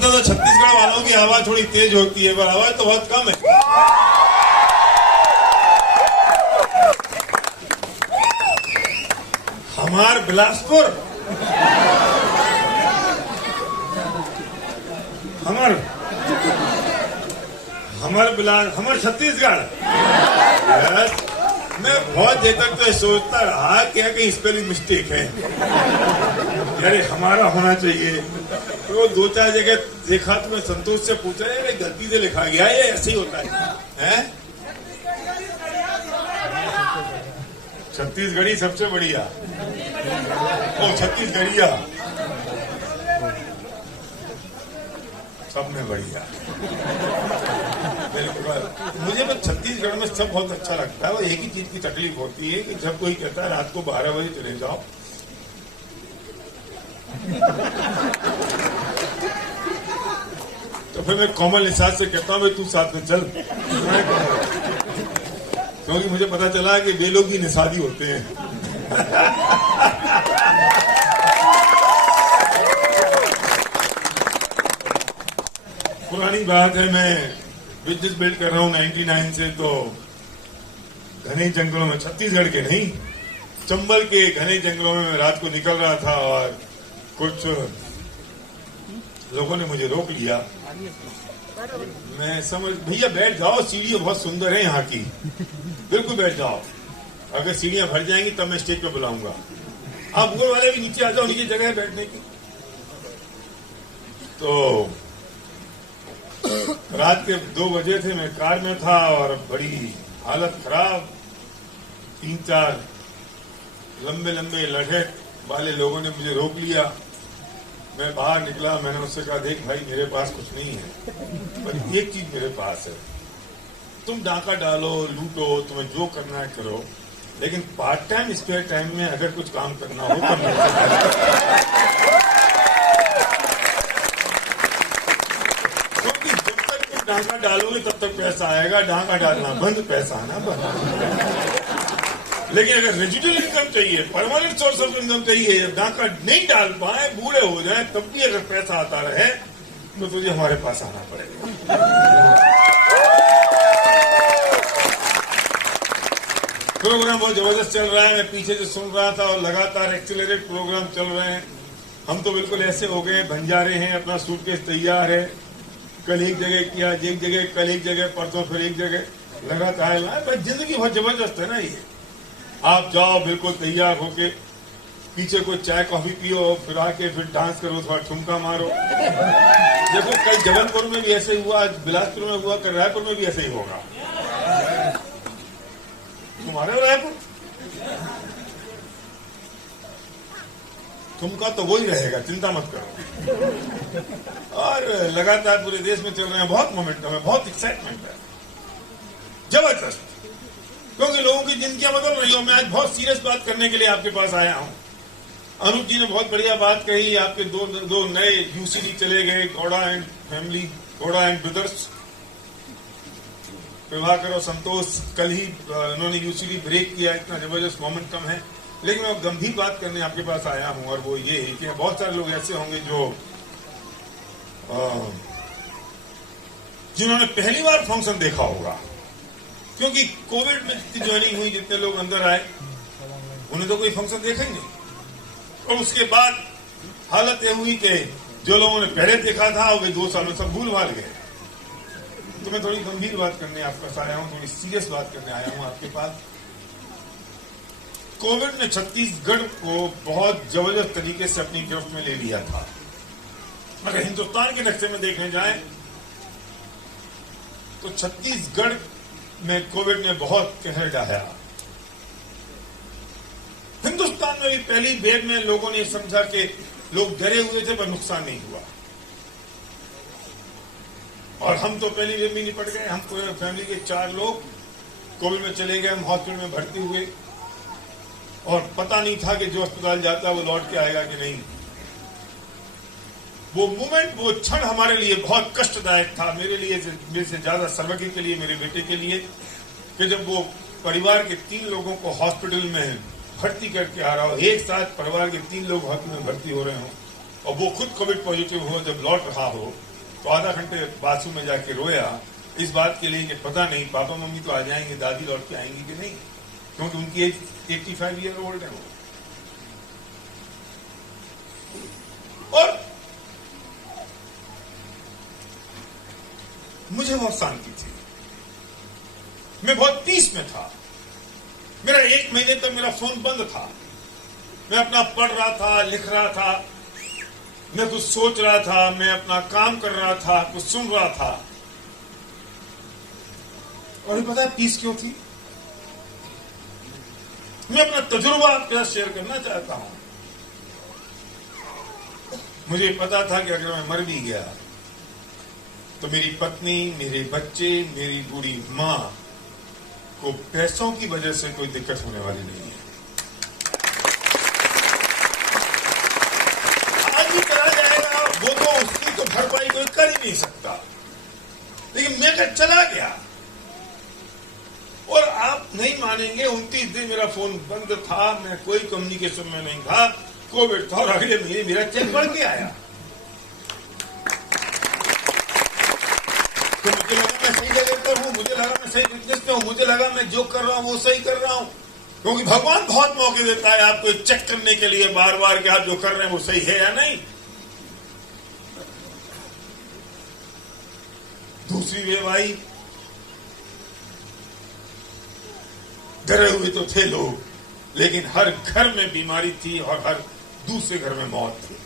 पता था छत्तीसगढ़ वालों की आवाज थोड़ी तेज होती है, पर आवाज तो बहुत कम है। हमार बिलासपुर, हमार छत्तीसगढ़। मैं बहुत देर तक तो सोचता रहा क्या कहीं स्पेलिंग मिस्टेक है, यार हमारा होना चाहिए। तो 2-4 जगह देखा तो मैं संतोष से पूछा, यार गलती से लिखा गया, ये ऐसे ही होता है? छत्तीसगढ़ी सबसे बढ़िया। ओ छत्तीसगढ़िया सब में बढ़िया। मुझे तो छत्तीसगढ़ में सब बहुत अच्छा लगता है। और एक ही चीज की तकलीफ होती है कि जब कोई कहता है रात को 12 बजे चले जाओ, तो फिर मैं कॉमन लिसाज से कहता हूं भाई तू साथ में चल, क्योंकि मुझे पता चला कि वे लोग ही निषादी होते हैं। पुरानी बात है, मैं बिजनेस बिल्ड कर रहा हूं 99 से, तो घने जंगलों में, छत्तीसगढ़ के नहीं, चंबल के घने जंगलों में मैं रात को निकल रहा था और कुछ लोगों ने मुझे रोक लिया। मैं समझ, भैया बैठ जाओ, सीढ़ियां बहुत सुंदर है यहाँ की, बिल्कुल बैठ जाओ, अगर सीढ़ियां भर जाएंगी तब मैं स्टेज पे बुलाऊंगा। आप ऊपर वाले भी नीचे आ जाओ, नीचे जगह है बैठने की। तो रात के 2 बजे थे, मैं कार में था और बड़ी हालत खराब, 3-4 लंबे लंबे लड़े वाले लोगों ने मुझे रोक लिया। मैं बाहर निकला, मैंने उससे कहा देख भाई मेरे पास कुछ नहीं है, पर एक चीज मेरे पास है, तुम डाका डालो, लूटो, तुम्हें जो करना है करो, लेकिन पार्ट टाइम स्पेयर टाइम में अगर कुछ काम करना हो तो मेरे क्योंकि जब तक तुम डाका डालोगे तब तक पैसा आएगा, डाका डालना बंद, पैसा आना बंद। लेकिन अगर रेजिडुअल इनकम चाहिए, परमानेंट सोर्स ऑफ इनकम चाहिए, जब डाका नहीं डाल पाए, बूढ़े हो जाए, तब भी अगर पैसा आता रहे तो तुझे हमारे पास आना पड़ेगा। प्रोग्राम बहुत जबरदस्त चल रहा है, मैं पीछे से सुन रहा था और लगातार एक्सीलरेट प्रोग्राम चल रहे हैं। हम तो बिल्कुल ऐसे हो गए, बंजारे हैं, अपना सूटकेस तैयार है, कल एक जगह किया, एक जगह, कल एक जगह, परसों फिर एक जगह, लगातार। जिंदगी बहुत जबरदस्त है ना ये। आप जाओ बिल्कुल तैयार होके, पीछे कोई चाय कॉफी पियो, फिर आके फिर डांस करो, थोड़ा ठुमका मारो। देखो कल जबलपुर में भी ऐसे ही हुआ, आज बिलासपुर में हुआ, कल रायपुर में भी ऐसे ही होगा। तुम्हारे रायपुर तुमका तो वही रहेगा, चिंता मत करो। और लगातार पूरे देश में चल रहे हैं, बहुत मोमेंटम है, बहुत एक्साइटमेंट है, जबरदस्त, क्योंकि लोगों की जिंदगियां बदल रही हो। मैं आज बहुत सीरियस बात करने के लिए आपके पास आया हूं। अनूप जी ने बहुत बढ़िया बात कही, आपके दो नए यूसीडी चले गए, Gowda and family, Gowda and brothers, Prabhakar और संतोष, कल ही उन्होंने यूसीडी ब्रेक किया, इतना जबरदस्त मोमेंटम है। लेकिन मैं गंभीर बात करने आपके पास आया हूं, और वो ये है कि बहुत सारे लोग ऐसे होंगे जो जिन्होंने पहली बार फंक्शन देखा होगा, क्योंकि कोविड में जितनी ज्वाइनिंग हुई, जितने लोग अंदर आए, उन्हें तो कोई फंक्शन देखा ही नहीं। और उसके बाद हालत ये हुई कि जो लोगों ने पहले देखा था वे 2 साल में सब भूल भाल गए। तो मैं थोड़ी गंभीर बात करने आपके पास आया हूं, थोड़ी सीरियस बात करने आया हूं आपके पास। कोविड ने छत्तीसगढ़ को बहुत जबरदस्त तरीके से अपनी गिरफ्त में ले लिया था। अगर हिंदुस्तान के नक्शे में देखने जाए तो छत्तीसगढ़ में कोविड ने बहुत कहर ढाया। हिंदुस्तान में भी पहली वेव में लोगों ने समझा कि लोग डरे हुए थे पर नुकसान नहीं हुआ, और हम तो पहली वेव में निपट गए। हम पूरे फैमिली के 4 लोग कोविड में चले गए, हम हॉस्पिटल में भर्ती हुए, और पता नहीं था कि जो अस्पताल जाता वो लौट के आएगा कि नहीं। वो मोमेंट, वो क्षण हमारे लिए बहुत कष्टदायक था, मेरे लिए, मेरे से ज्यादा सर्वज्ञ के लिए, मेरे बेटे के लिए, कि जब वो परिवार के 3 लोगों को हॉस्पिटल में भर्ती करके आ रहा हो, एक साथ परिवार के 3 लोग हॉस्पिटल में भर्ती हो रहे हो, और वो खुद कोविड पॉजिटिव हो, जब लौट रहा हो, तो आधा घंटे बाथरूम में जाके रोया इस बात के लिए कि पता नहीं पापा मम्मी तो आ जाएंगे, दादी लौट के आएंगी कि नहीं, क्योंकि उनकी एज 85 ईयर ओल्ड है वो। और मुझे बहुत शांति थी, मैं बहुत पीस में था। मेरा 1 महीने तक मेरा फोन बंद था, मैं अपना पढ़ रहा था, लिख रहा था, मैं कुछ सोच रहा था, मैं अपना काम कर रहा था, कुछ सुन रहा था। और ये पता है पीस क्यों थी? मैं अपना तजुर्बा आपके साथ शेयर करना चाहता हूं। मुझे पता था कि अगर मैं मर भी गया तो मेरी पत्नी, मेरे बच्चे, मेरी बूढ़ी मां को पैसों की वजह से कोई दिक्कत होने वाली नहीं है। आज भी करा जाएगा वो तो उसकी तो भरपाई कोई कर ही नहीं सकता, लेकिन मैं अगर चला गया और आप नहीं मानेंगे 29 दिन मेरा फोन बंद था, मैं कोई कम्युनिकेशन में नहीं था, कोविड था और अगले महीने मेरा चेक बढ़ के आया। तो मुझे लगा मैं सही जगह पर हूं, मुझे लगा मैं सही बिजनेस पे हूं, मुझे लगा मैं जो कर रहा हूं वो सही कर रहा हूं, क्योंकि भगवान बहुत मौके देता है आपको चेक करने के लिए बार बार कि आप जो कर रहे हैं वो सही है या नहीं। दूसरी वेव आई, डरे हुए तो थे लोग, लेकिन हर घर में बीमारी थी और हर दूसरे घर में मौत थी।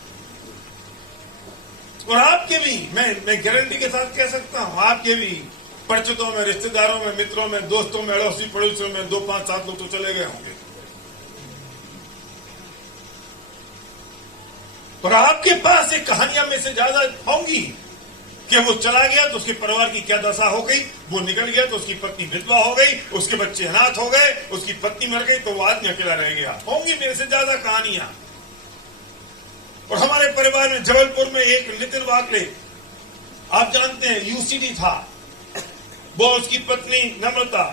और आपके भी, मैं गारंटी के साथ कह सकता हूं, आपके भी परिचितों में, रिश्तेदारों में, मित्रों में, दोस्तों में, अड़ोसी पड़ोसियों में 2, 5, 7 लोग तो चले गए होंगे। और आपके पास ये कहानियां में से ज्यादा होंगी कि वो चला गया तो उसके परिवार की क्या दशा हो गई, वो निकल गया तो उसकी पत्नी विधवा हो गई, उसके बच्चे अनाथ हो गए, उसकी पत्नी मर गई तो वो आदमी अकेला रह गया। होंगी मेरे से ज्यादा कहानियां। और हमारे परिवार में जबलपुर में एक नितिन वाकले, आप जानते हैं यूसीडी था, वो उसकी पत्नी नम्रता,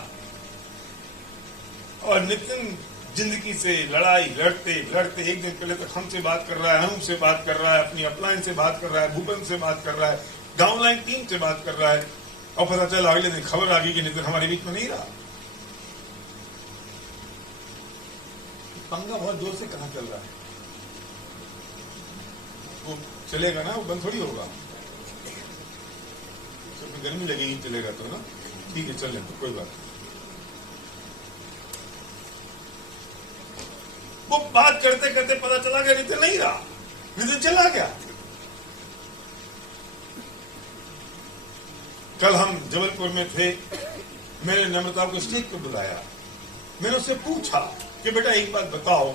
और नितिन जिंदगी से लड़ाई लड़ते लड़ते एक दिन पहले तक हमसे बात कर रहा है, हमसे बात कर रहा है, अपनी अपलाइन से बात कर रहा है, भूपन से बात कर रहा है, डाउनलाइन टीम से बात कर रहा है, और पता चला अगले दिन खबर आ गई कि नितिन हमारे बीच में नहीं रहा। पंगा बहुत जोर से कहां चल रहा है, वो चलेगा ना, वो बंद थोड़ी होगा, गर्मी लगेगी चलेगा तो ना, ठीक है चल तो कोई बात नहीं। वो बात करते करते पता चला गया नितिन नहीं रहा, नितिन चला गया। कल हम जबलपुर में थे, मैंने नम्रता को स्टेज पर बुलाया, मैंने उससे पूछा कि बेटा एक बात बताओ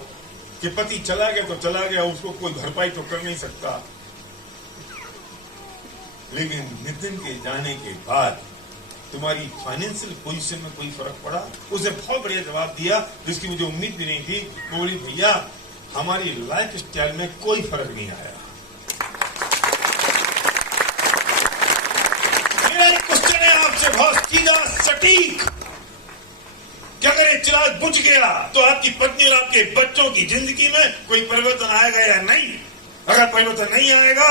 कि पति चला गया तो चला गया, उसको कोई भरपाई तो कर नहीं सकता, लेकिन नितिन के जाने के बाद तुम्हारी फाइनेंशियल पोजीशन में कोई फर्क पड़ा? उसे बहुत बढ़िया जवाब दिया जिसकी मुझे उम्मीद भी नहीं थी। वो बोली भैया हमारी लाइफ स्टाइल में कोई फर्क नहीं आया। मेरा एक क्वेश्चन है आपसे बहुत सीधा सटीक कि अगर ये चिराग बुझ गया तो आपकी पत्नी और आपके बच्चों की जिंदगी में कोई परिवर्तन आएगा या नहीं? अगर परिवर्तन नहीं आएगा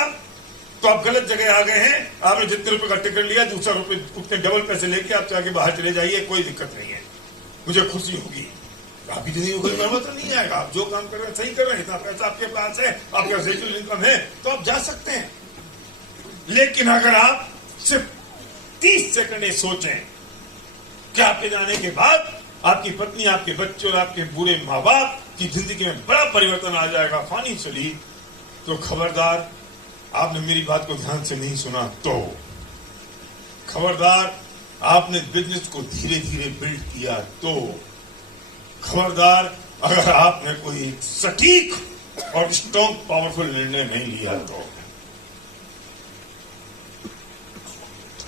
तो आप गलत जगह आ गए हैं। आपने जितने रुपए का टिकट लिया, दूसरा रुपए उतने डबल पैसे लेके आप जाके बाहर चले जाइए, कोई दिक्कत नहीं है, मुझे खुशी होगी। आपकी जिंदगी में कोई परिवर्तन नहीं आएगा, आप जो काम कर रहे हैं सही कर रहे हैं, इतना पैसा आपके पास है, आपके पास रेगुलर इनकम है तो आप जा सकते हैं। लेकिन अगर आप सिर्फ 30 सेकंड सोचें कि आपके जाने के बाद आपकी पत्नी, आपके बच्चे और आपके बूढ़े माँ बाप की जिंदगी में बड़ा परिवर्तन आ जाएगा फाइनेंशियली, तो खबरदार आपने मेरी बात को ध्यान से नहीं सुना, तो खबरदार आपने बिजनेस को धीरे धीरे बिल्ड किया, तो खबरदार अगर आपने कोई सटीक और स्ट्रॉन्ग पावरफुल निर्णय नहीं लिया तो।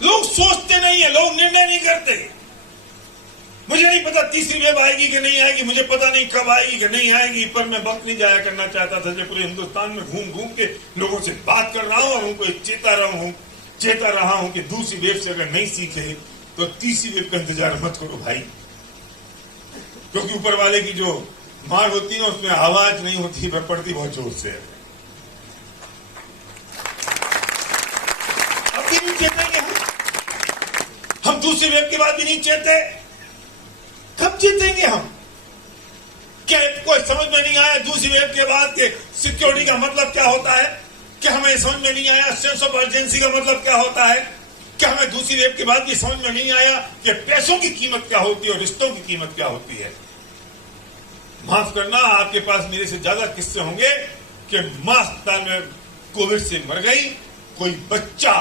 लोग सोचते नहीं है, लोग निर्णय नहीं करते। मुझे नहीं पता तीसरी वेव आएगी कि नहीं आएगी, मुझे पता नहीं कब आएगी कि नहीं आएगी, पर मैं वक्त नहीं जाया करना चाहता था। पूरे हिंदुस्तान में घूम घूम के लोगों से बात कर रहा हूं और उनको चेता रहा हूं कि दूसरी वेव से अगर नहीं सीखे तो तीसरी वेव का इंतजार मत करो भाई, क्योंकि ऊपर वाले की जो मार होती है ना उसमें आवाज नहीं होती, वह पड़ती बहुत जोर से है। अब जीतेंगे हम दूसरी वेव के बाद भी नहीं जीते, कब जीतेंगे हम? क्या कोई समझ में नहीं आया दूसरी वेव के बाद के सिक्योरिटी का मतलब क्या होता है? क्या हमें समझ में नहीं आया सेंस ऑफ अर्जेंसी का मतलब क्या होता है? क्या हमें दूसरी वेव के बाद भी समझ में नहीं आया कि पैसों की कीमत क्या होती है और रिश्तों की कीमत क्या होती है? माफ करना, आपके पास मेरे से ज्यादा किस्से होंगे कि मां अस्पताल में कोविड से मर गई, कोई बच्चा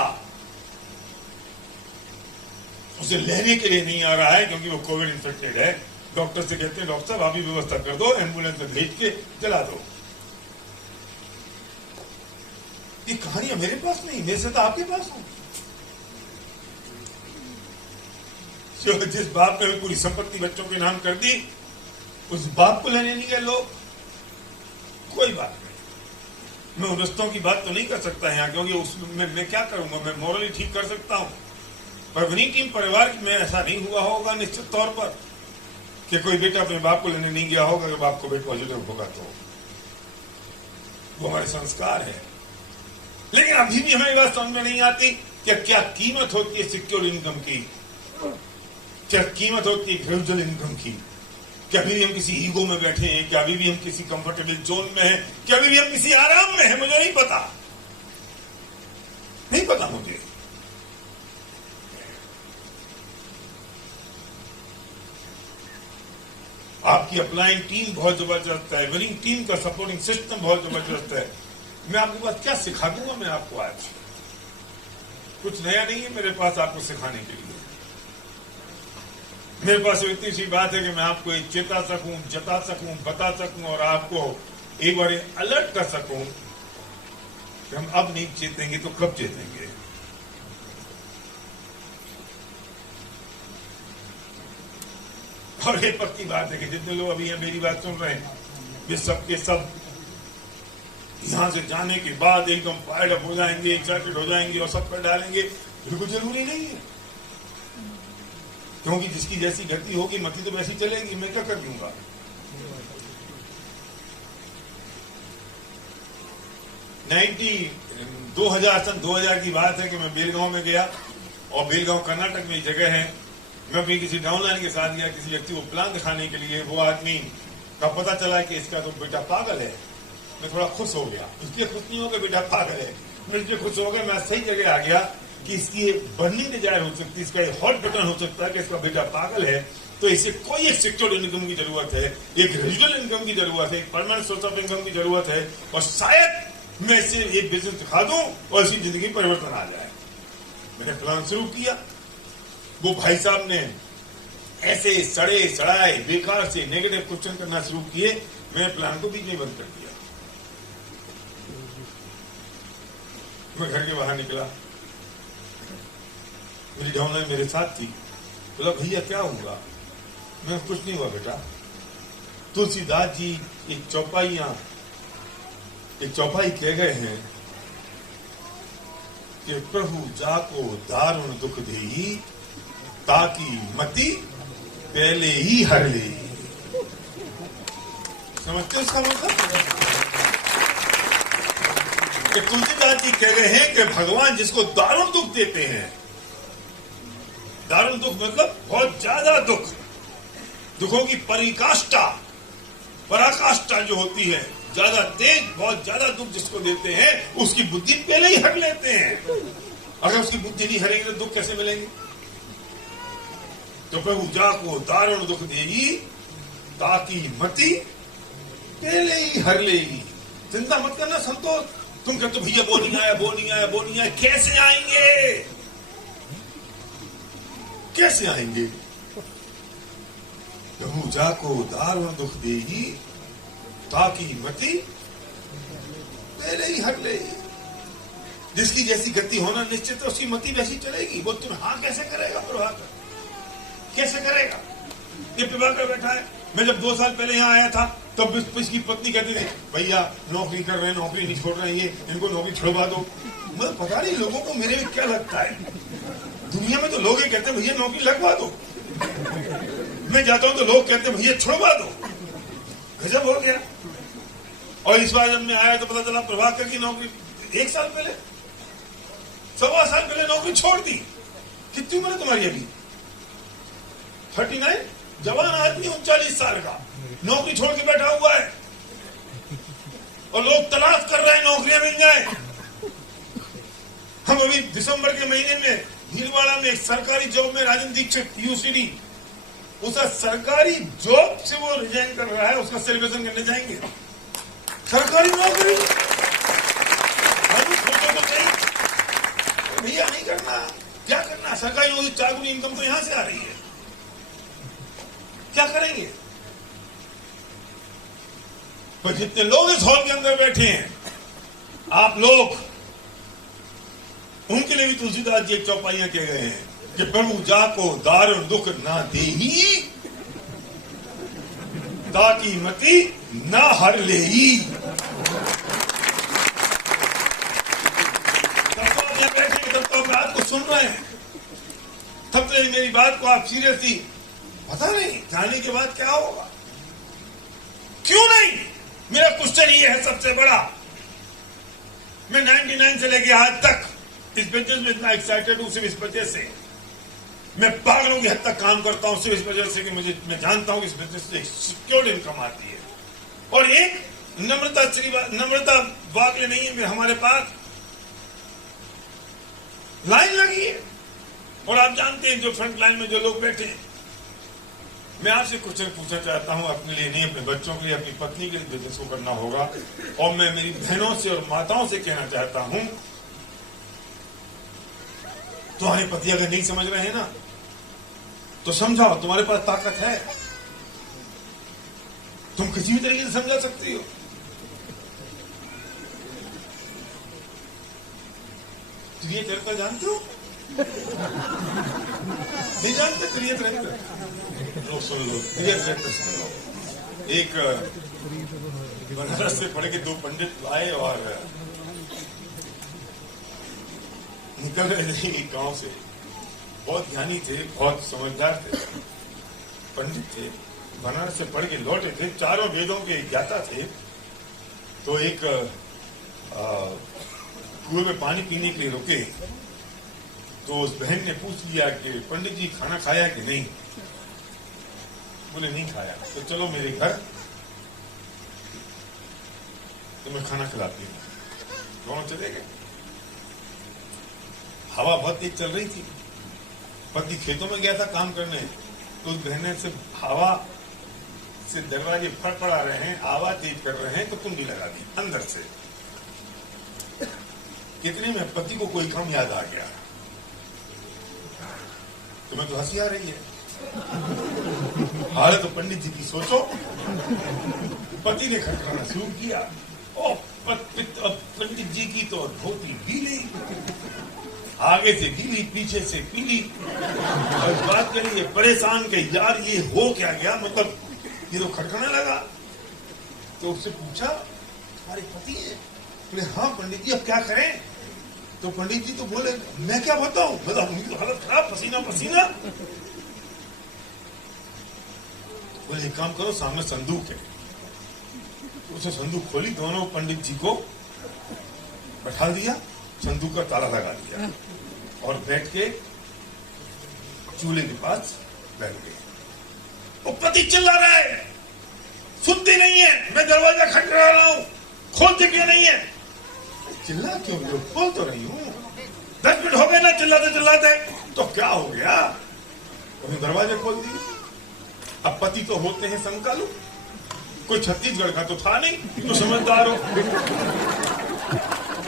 उसे लेने के लिए नहीं आ रहा है क्योंकि वो कोविड इन्फेक्टेड है। डॉक्टर से कहते हैं डॉक्टर साहब आप ही व्यवस्था कर दो, एम्बुलेंस में भेज के चला दो। ये कहानियां मेरे पास नहीं, मेरे से तो आपके पास हो। जिस बाप ने पूरी संपत्ति बच्चों के नाम कर दी, उस बाप को लेने नहीं गए लोग। कोई बात नहीं, मैं उन रिश्तों की बात तो नहीं कर सकता यहाँ, क्योंकि उसमें मैं क्या करूंगा? मैं मॉरली ठीक कर सकता हूं, पर वनी टीम परिवार में ऐसा नहीं हुआ होगा निश्चित तौर पर कि कोई बेटा अपने बाप को लेने नहीं गया होगा। अगर बाप को बेटा पॉजिटिव होगा तो वो हमारे संस्कार है। लेकिन अभी भी हमें बात समझ में नहीं आती कि क्या कीमत होती है सिक्योर इनकम की, क्या कीमत होती है ग्रेजुअल इनकम की। क्या अभी भी हम किसी ईगो में बैठे हैं? क्या अभी भी हम किसी कंफर्टेबल जोन में हैं? क्या अभी भी हम किसी आराम में हैं? मुझे नहीं पता, नहीं पता मुझे। आपकी अप्लाइंग टीम बहुत जबरदस्त है, विनिंग टीम का सपोर्टिंग सिस्टम बहुत जबरदस्त है। मैं आपके पास क्या सिखा दूंगा? मैं आपको आज कुछ नया नहीं है मेरे पास आपको सिखाने के लिए। मेरे पास इतनी सी बात है कि मैं आपको एक चेता सकूं, जता सकूं, बता सकूं और आपको एक बार अलर्ट कर सकूं कि हम अब नहीं जीतेंगे तो कब जीतेंगे। और ये पक्की बात है कि जितने लोग अभी यहाँ मेरी बात सुन रहे हैं, ये सब के सब यहां से जाने के बाद एकदम फायर्ड अप हो जाएंगे, एक्साइटेड हो जाएंगे और सब पर डालेंगे। बिल्कुल जरूरी नहीं है, क्योंकि जिसकी जैसी गति होगी मति तो वैसी चलेगी। मैं क्या कर दूंगा? सन 2000 की बात है कि मैं बेलगांव में गया, और बेलगांव कर्नाटक में एक जगह है। मैं अपनी किसी डाउनलाइन के साथ गया किसी व्यक्ति को प्लान दिखाने के लिए। वो आदमी का पता चला कि इसका तो बेटा पागल है। मैं थोड़ा खुश हो गया, इसलिए खुश नहीं हो गया बेटा पागल है, मैं इसलिए खुश हो गया मैं सही जगह आ गया कि इसकी बर्निंग डिजायर हो सकती है, इसका हॉट बटन हो सकता है कि इसका बेटा पागल है। तो इसे कोई एक सिक्योर इनकम की जरूरत है, एक रेजिडुअल इनकम की जरूरत है, एक परमानेंट सोर्स ऑफ इनकम की जरूरत है, और शायद मैं इसे एक बिजनेस दिखा दूं और इसकी जिंदगी परिवर्तन आ जाए। मैंने प्लान शुरू किया। वो भाई साहब ने ऐसे सड़े सड़ाए बेकार से नेगेटिव क्वेश्चन करना शुरू किए, मैंने प्लान को बीच में बंद कर दिया। मैं घर के बाहर निकला, मेरी डाउनलाइन मेरे साथ थी। बोला भैया क्या हुआ? मैं कुछ नहीं हुआ बेटा। तुलसीदास जी एक चौपाई कह गए हैं कि प्रभु जाको दारुण दुख देही, ताकि मति पहले ही हर ले। समझते उसका मतलब? कि तुलसीदास जी कह रहे हैं कि भगवान जिसको दारुण दुख देते हैं, दारुण दुख मतलब बहुत ज्यादा दुख, दुखों की पराकाष्ठा जो होती है, ज्यादा तेज, बहुत ज्यादा दुख जिसको देते हैं, उसकी बुद्धि पहले ही हर लेते हैं। अगर उसकी बुद्धि नहीं हरेगी तो दुख कैसे मिलेंगे? तो प्रभु जाको दारुण दुख देगी, ताकि मति पहले ही हर लेगी। चिंता मत करना संतोष, तुम कहते भैया वो नहीं आया, वो नहीं आया, वो नहीं आया। कैसे आएंगे? कैसे आएंगे? प्रभु जाको दारुण दुख देगी, ताकि मति पहले ही हट लेगी। जिसकी जैसी गति होना निश्चित है, उसकी मति वैसी चलेगी। वो तुम हाँ कैसे करेगा? प्रभाकर कैसे करेगा? ये प्रभाकर बैठा है। मैं जब 2 साल पहले यहाँ आया था तब इसकी पत्नी कहती थी भैया नौकरी कर रहे हैं, नौकरी नहीं छोड़ रहे हैं, ये इनको नौकरी छुड़वा दो। मतलब पता नहीं लोगों को मेरे में क्या लगता है। दुनिया में तो लोग ये कहते हैं भैया नौकरी लगवा दो, मैं जाता हूं तो लोग कहते हैं भैया छुड़वा दो। गजब हो गया। और इस बार जब मैं आया तो पता चला प्रभाकर की नौकरी 1 साल पहले सवा साल पहले नौकरी छोड़ दी। कितनी उम्र है तुम्हारी अभी? 39। जवान आदमी 39 साल का नौकरी छोड़ के बैठा हुआ है और लोग तलाश कर रहे हैं नौकरियां मिल जाए। हम अभी दिसंबर के महीने में भीलवाड़ा में एक सरकारी जॉब में राजन दीक्षित यूसीडी, उस सरकारी जॉब से वो रिजाइन कर रहा है, उसका सेलिब्रेशन करने जाएंगे। सरकारी नौकरी सोचो तो सही भैया, नहीं करना, क्या करना? सरकारी नौकरी, 4 गुनी इनकम तो यहां से आ रही है, क्या करेंगे? पर जितने लोग इस हॉल के अंदर बैठे हैं, आप लोग, उनके लिए भी तुलसीदास जी एक चौपाइयां कह गए हैं कि प्रभु जाको दारुण दुख ना देही, ताकि मति ना हर लेही। तब तो आप बैठे, तब तो आप बात को सुन रहे हैं, तब तो मेरी बात को आप सीरियसली, पता नहीं जाने के बाद क्या होगा, क्यों नहीं? मेरा क्वेश्चन ये है सबसे बड़ा। मैं 99 से लेके आज तक इस बिजनेस में इतना एक्साइटेड हूं, सिर्फ इस वजह से। मैं पागलों की हद तक काम करता हूं सिर्फ इस वजह से कि मैं जानता हूं कि इस बिजनेस से सिक्योर्ड इनकम आती है। और एक नम्रता वाकई नहीं है हमारे पास, लाइन लगी है। और आप जानते हैं जो फ्रंट लाइन में जो लोग बैठे हैं, मैं आपसे क्वेश्चन पूछना चाहता हूं, अपने लिए नहीं, अपने बच्चों के लिए, अपनी पत्नी के लिए बिजनेस को करना होगा। और मैं मेरी बहनों से और माताओं से कहना चाहता हूं, तुम्हारे पति अगर नहीं समझ रहे हैं ना, तो समझाओ, तुम्हारे पास ताकत है, तुम किसी भी तरीके से समझा सकती हो। क्रिएट चरित्र जानते हो? नहीं जानते क्रिएट चरित्र? लोग सुन लो, क्रिएट चरित्र सुन लो। एक बनारस से पढ़ के 2 पंडित आए और निकल रहे थे एक गांव से। बहुत ज्ञानी थे, बहुत समझदार थे, पंडित थे, बनारस से पढ़ के लौटे थे, 4 वेदों के ज्ञाता थे। तो एक कुएं में पानी पीने के लिए रुके, तो उस बहन ने पूछ लिया कि पंडित जी खाना खाया कि नहीं? बोले नहीं खाया। तो चलो मेरे घर, तो मैं खाना खिलाती हूँ। दोनों चले गए। हवा बहुत तेज चल रही थी, पति खेतों में गया था काम करने, तो उस बहन ने से हवा से दरवाजे फड़फड़ा रहे हैं, आवाज तेज कर रहे हैं, तो कुंडी लगा दी अंदर से। कितने में पति को कोई काम याद आ गया। तुम्हें तो हंसी आ रही है, हालत तो पंडित जी की सोचो। पति ने खटखटाना शुरू किया, ओ पंडित जी की तो धोती गीली, आगे से गीली, पीछे से पीली। और बात करिए परेशान के, यार ये हो क्या गया, मतलब ये तो खटखटाने लगा। तो उससे पूछा, तुम्हारे पति है? बोले हाँ पंडित जी, अब क्या करें? तो पंडित जी तो बोले, मैं क्या बताऊं, उनकी तो हालत खराब, पसीना पसीना। बोले एक काम करो, सामने संदूक है। तो उसे संदूक खोली, दोनों पंडित जी को बैठा दिया, संदूक का ताला लगा दिया और बैठ के चूल्हे के पास बैठ गए। वो पति चिल्ला रहा है, सुनती नहीं है, मैं दरवाजा खटखटा रहा हूं, खोलती क्यों नहीं है? चिल्ला क्यों? खोल तो रही हूं, 10 मिनट हो गए ना चिल्लाते चिल्लाते। तो क्या हो गया? तो दरवाजा खोल दिए। अब पति तो होते हैं संकालू, कोई छत्तीसगढ़ का तो था नहीं, तो समझदार हो।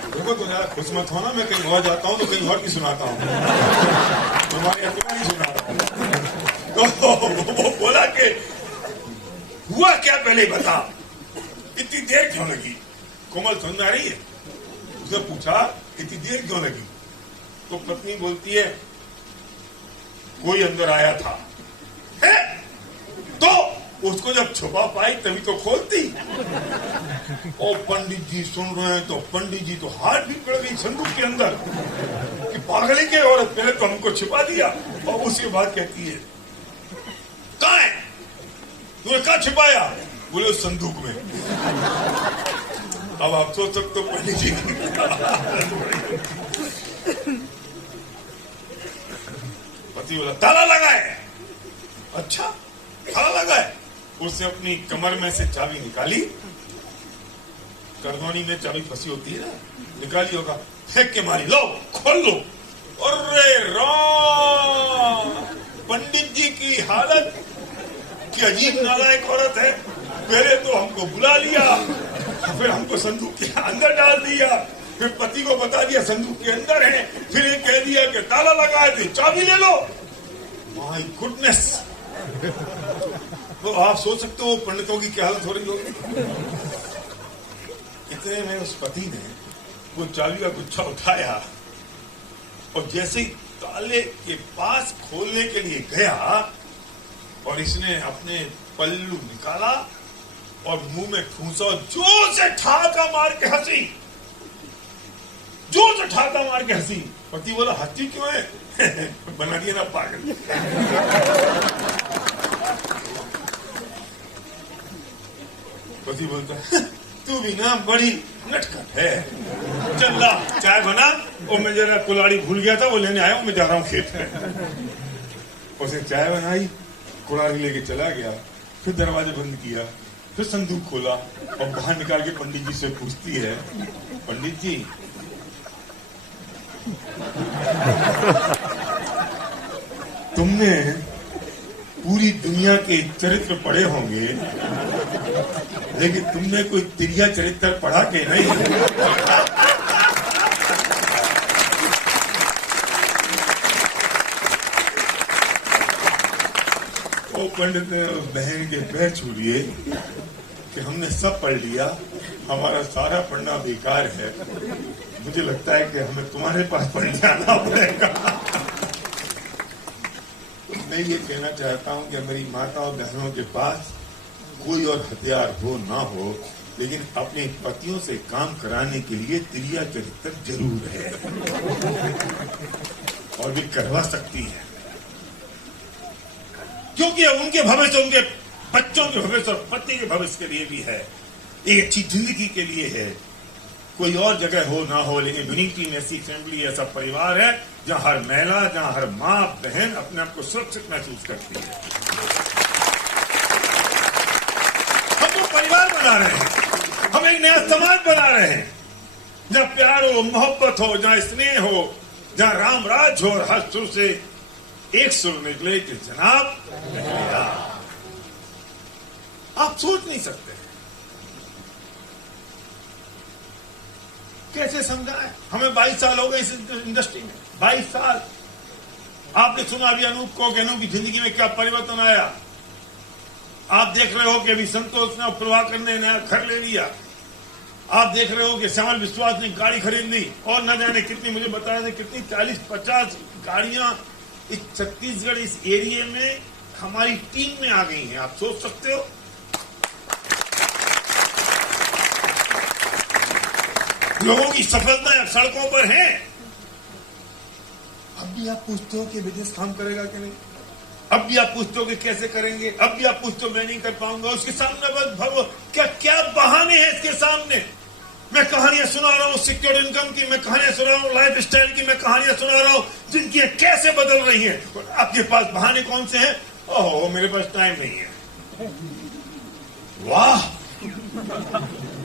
देखो तो यार खुश मत होना, मैं कहीं और जाता हूँ तो कहीं और की सुनाता हूँ, तुम्हारी अपना ही सुना रहा हूँ। तो वो बोला कि हुआ क्या पहले बता, इतनी देर क्यों लगी? कोमल समझ आ रही है? उसने पूछा इतनी देर क्यों लगी? तो पत्नी बोलती है, कोई अंदर आया था। है? तो उसको जब छुपा पाई तभी तो खोलती। और पंडित जी सुन रहे हैं, तो पंडित जी तो हाथ भी पड़ गई संदूक के अंदर कि पागल के औरत, पहले तो हमको छिपा दिया और उसके बाद कहती है, कहाँ है? तूने कहाँ छिपाया? बोले उस संदूक में। अब आप सोच सकते हो पंडित जी पति बोला ताला लगा है। अच्छा ताला लगा है। उसने अपनी कमर में से चाबी निकाली, करधोनी में चाबी फंसी होती है ना, निकाली होगा, फेंक के मारी, लो खोल लो। अरे राम, पंडित जी की हालत की अजीब नालायक औरत है। पहले तो हमको बुला लिया, फिर हमको संदूक के अंदर डाल दिया, फिर पति को बता दिया संदूक के अंदर है, फिर ये कह दिया कि ताला लगा है, चाबी ले लो। My goodness. तो आप सोच सकते हो पंडितों की क्या हालत हो रही होगी। इतने में उस पति ने वो चाबी का गुच्छा उठाया और जैसे ही ताले के पास खोलने के लिए गया और इसने अपने पल्लू निकाला और मुंह में ठूंसा और जोर से ठाका मार के हंसी, जोर से ठाका मार के हंसी। पति बोला हंसी क्यों है? बना दिया ना पागल। पति बोलता तू भी ना बड़ी नटखट है, चल ला चाय बना। और मैं जरा कुल्हाड़ी भूल गया था, वो लेने आया हूं, मैं जा रहा हूं खेत में। उसने चाय बनाई, कुल्हाड़ी लेके चला गया, फिर दरवाजा बंद किया, फिर संदूक खोला और बाहर निकाल के पंडित जी से पूछती है, पंडित जी तुमने पूरी दुनिया के चरित्र पढ़े होंगे, लेकिन तुमने कोई तिरिया चरित्र पढ़ा के नहीं। वो पंडित ने बहन के पैर छू लिए कि हमने सब पढ़ लिया, हमारा सारा पढ़ना बेकार है, मुझे लगता है कि हमें तुम्हारे पास पढ़ जाना पड़ेगा। मैं ये कहना चाहता हूं कि मेरी माता और बहनों के पास कोई और हथियार हो ना हो, लेकिन अपने पतियों से काम कराने के लिए तिरिया चरित्र जरूर है और भी करवा सकती है, क्योंकि उनके भविष्य, उनके बच्चों के भविष्य और पति के भविष्य के लिए भी है, एक अच्छी जिंदगी के लिए है। कोई और जगह हो ना हो, लेकिन विनिंग टीम ऐसी फैमिली, ऐसा परिवार है जहां हर महिला, जहां हर माँ बहन अपने आप को सुरक्षित महसूस करती है। हम तो परिवार बना रहे हैं, हम एक नया समाज बना रहे हैं जहां प्यार हो, मोहब्बत हो, जहां स्नेह हो, जहां राम राज हो और हर सुर से एक सुर निकले कि जनाब आप सोच नहीं सकते कैसे समझाएं। हमें 22 साल हो गए इस इंडस्ट्री में, 22 साल। आपने सुना अभी अनूप को कि अनूप की जिंदगी में क्या परिवर्तन आया। आप देख रहे हो कि अभी संतोष ने, प्रभाकर ने नया घर ले लिया। आप देख रहे हो कि श्यामल विश्वास ने गाड़ी खरीद ली और न जाने कितनी, मुझे बताया था कितनी 40-50 गाड़ियां इस छत्तीसगढ़, इस एरिया में हमारी टीम में आ गई हैं। आप सोच सकते हो। लोगों की सफलता सड़कों पर है। अब भी आप पूछते हो कि बिजनेस काम करेगा कि नहीं, अब भी आप पूछते हो कि कैसे करेंगे, अब भी आप पूछते हो मैं नहीं कर पाऊंगा। उसके सामने बस भगो, क्या क्या बहाने हैं इसके सामने। मैं कहानियां सुना रहा हूं सिक्योर्ड इनकम की, मैं कहानियां सुना रहा हूं लाइफ स्टाइल की, मैं कहानियां सुना रहा हूं जिनकी कैसे बदल रही हैं। आपके पास बहाने कौन से हैं? ओह मेरे पास टाइम नहीं है। वाह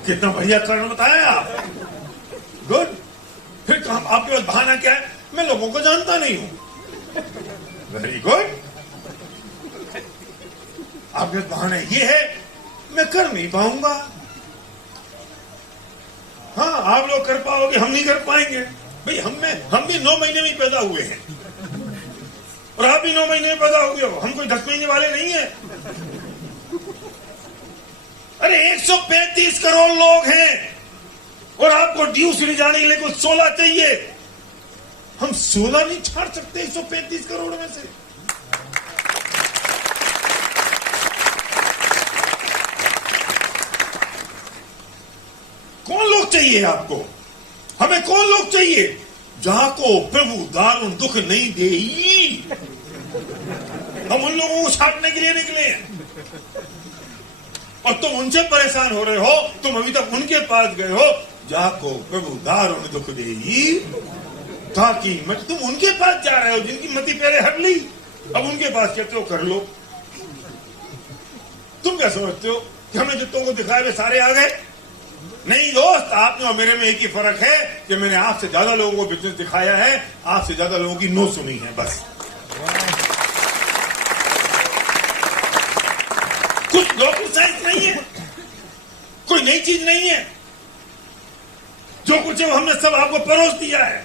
कितना बढ़िया कारण बताया आप, गुड। फिर आपके पास बहाना क्या है? मैं लोगों को जानता नहीं हूं। Very good. आपके पास बहाना ये है मैं कर नहीं पाऊंगा। हाँ आप लोग कर पाओगे, हम नहीं कर पाएंगे। भाई हम भी 9 महीने में पैदा हुए हैं और आप भी 9 महीने में पैदा हो गए हो। हम कोई 10 महीने वाले नहीं है। अरे 135 करोड़ लोग हैं और आपको ड्यूस ले जाने के लिए कुछ 16 चाहिए। हम 16 नहीं छाड़ सकते 135 करोड़ में से। कौन लोग चाहिए आपको? हमें कौन लोग चाहिए? जहां को प्रभु दारुण दुख नहीं देई। हम उन लोगों को छाटने के लिए निकले हैं और तुम उनसे परेशान हो रहे हो। तुम अभी तक उनके पास गए हो। जहां को प्रभु दारुण दुख देई। ताकि मत तुम उनके पास जा रहे हो जिनकी मति पहले हट ली, अब उनके पास कहते हो कर लो। तुम क्या समझते हो कि हमने जितनों को दिखाए वे सारे आ गए? नहीं दोस्त, आप में और मेरे में एक ही फर्क है कि मैंने आपसे ज्यादा लोगों को बिजनेस दिखाया है, आपसे ज्यादा लोगों की नो सुनी है, बस। कुछ रॉकेट साइंस नहीं है, कोई नई चीज नहीं है, जो कुछ है वो हमने सब आपको परोस दिया है।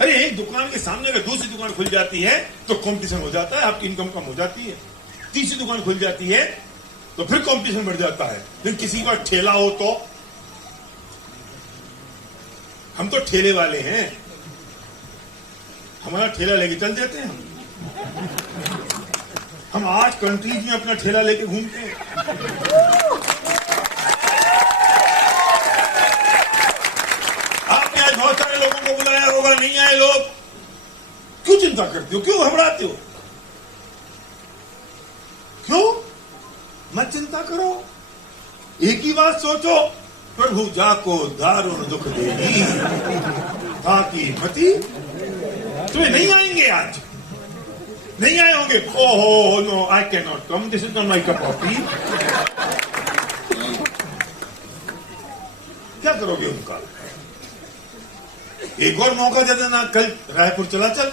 अरे एक दुकान के सामने अगर दूसरी दुकान खुल जाती है तो कंपटीशन हो जाता है, आपकी इनकम कम हो जाती है। तीसरी दुकान खुल जाती है तो फिर कंपटीशन बढ़ जाता है। लेकिन किसी का ठेला हो तो, हम तो ठेले वाले हैं, हमारा ठेला लेके चल देते हैं। हम 8 कंट्रीज में अपना ठेला लेके घूमते हैं। आपने आज बहुत सारे लोगों को बुलाया होगा, नहीं आए लोग, क्यों चिंता करते हो, क्यों घबराते हो, क्यों? मत चिंता करो, एक ही बात सोचो, प्रभु जाको दारुण दुख देगी ताकि मति। तुम्हें नहीं आएंगे, आज नहीं आए होंगे। ओहो no, I can not come, this is not my cup of tea. क्या करोगे उनका? एक और मौका दे देना, कल रायपुर चला चल।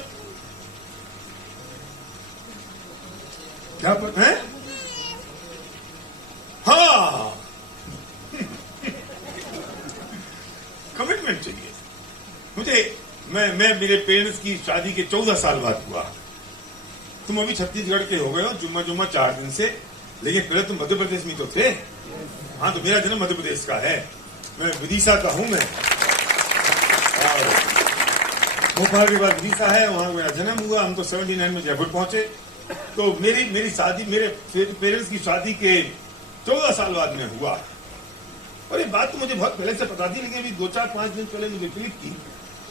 क्या पता है? हाँ कमिटमेंट चाहिए मुझे। मैं मेरे पेरेंट्स की शादी के 14 साल बाद हुआ। तुम अभी छत्तीसगढ़ के हो गए हो, जुम्मा 4 दिन से, लेकिन पहले तुम मध्य प्रदेश में तो थे। हाँ, तो मेरा जन्म मध्य प्रदेश का है, मैं विदिशा का हूं। मैं भोपाल के बाद विदिशा है, वहां मेरा जन्म हुआ। हम तो 79 में जयपुर पहुंचे। तो मेरी शादी, मेरे पेरेंट्स की शादी के 14 साल बाद में हुआ। और ये बात तो मुझे बहुत पहले से पता थी, लेकिन अभी 2-4-5 दिन पहले मुझे क्लिक की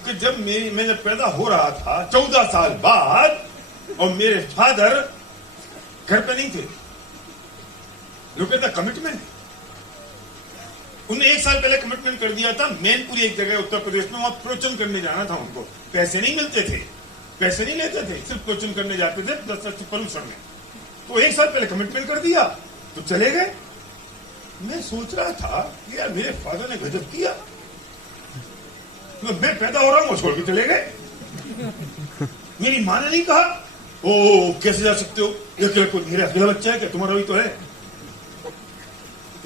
कि जब मैं पैदा हो रहा था 14 साल बाद, और मेरे फादर घर पे नहीं थे। लोग कहता कमिटमेंट, उन्हें 1 साल पहले कमिटमेंट कर दिया था। मैनपुरी एक जगह उत्तर प्रदेश में, वहां प्रवचन करने जाना था उनको। पैसे नहीं मिलते थे, पैसे नहीं लेते थे, सिर्फ प्रवचन करने जाते थे 10 पॉल्यूशन में। तो 1 साल पहले कमिटमेंट कर दिया तो चले गए। मैं सोच रहा था कि यार मेरे फादर ने गजब किया, तो मैं पैदा हो रहा हूं वो छोड़ के चले गए। मेरी मां ने नहीं कहा ओ कैसे जा सकते हो, ये मेरा अकेला बच्चा है क्या, तुम्हारा भी तो है।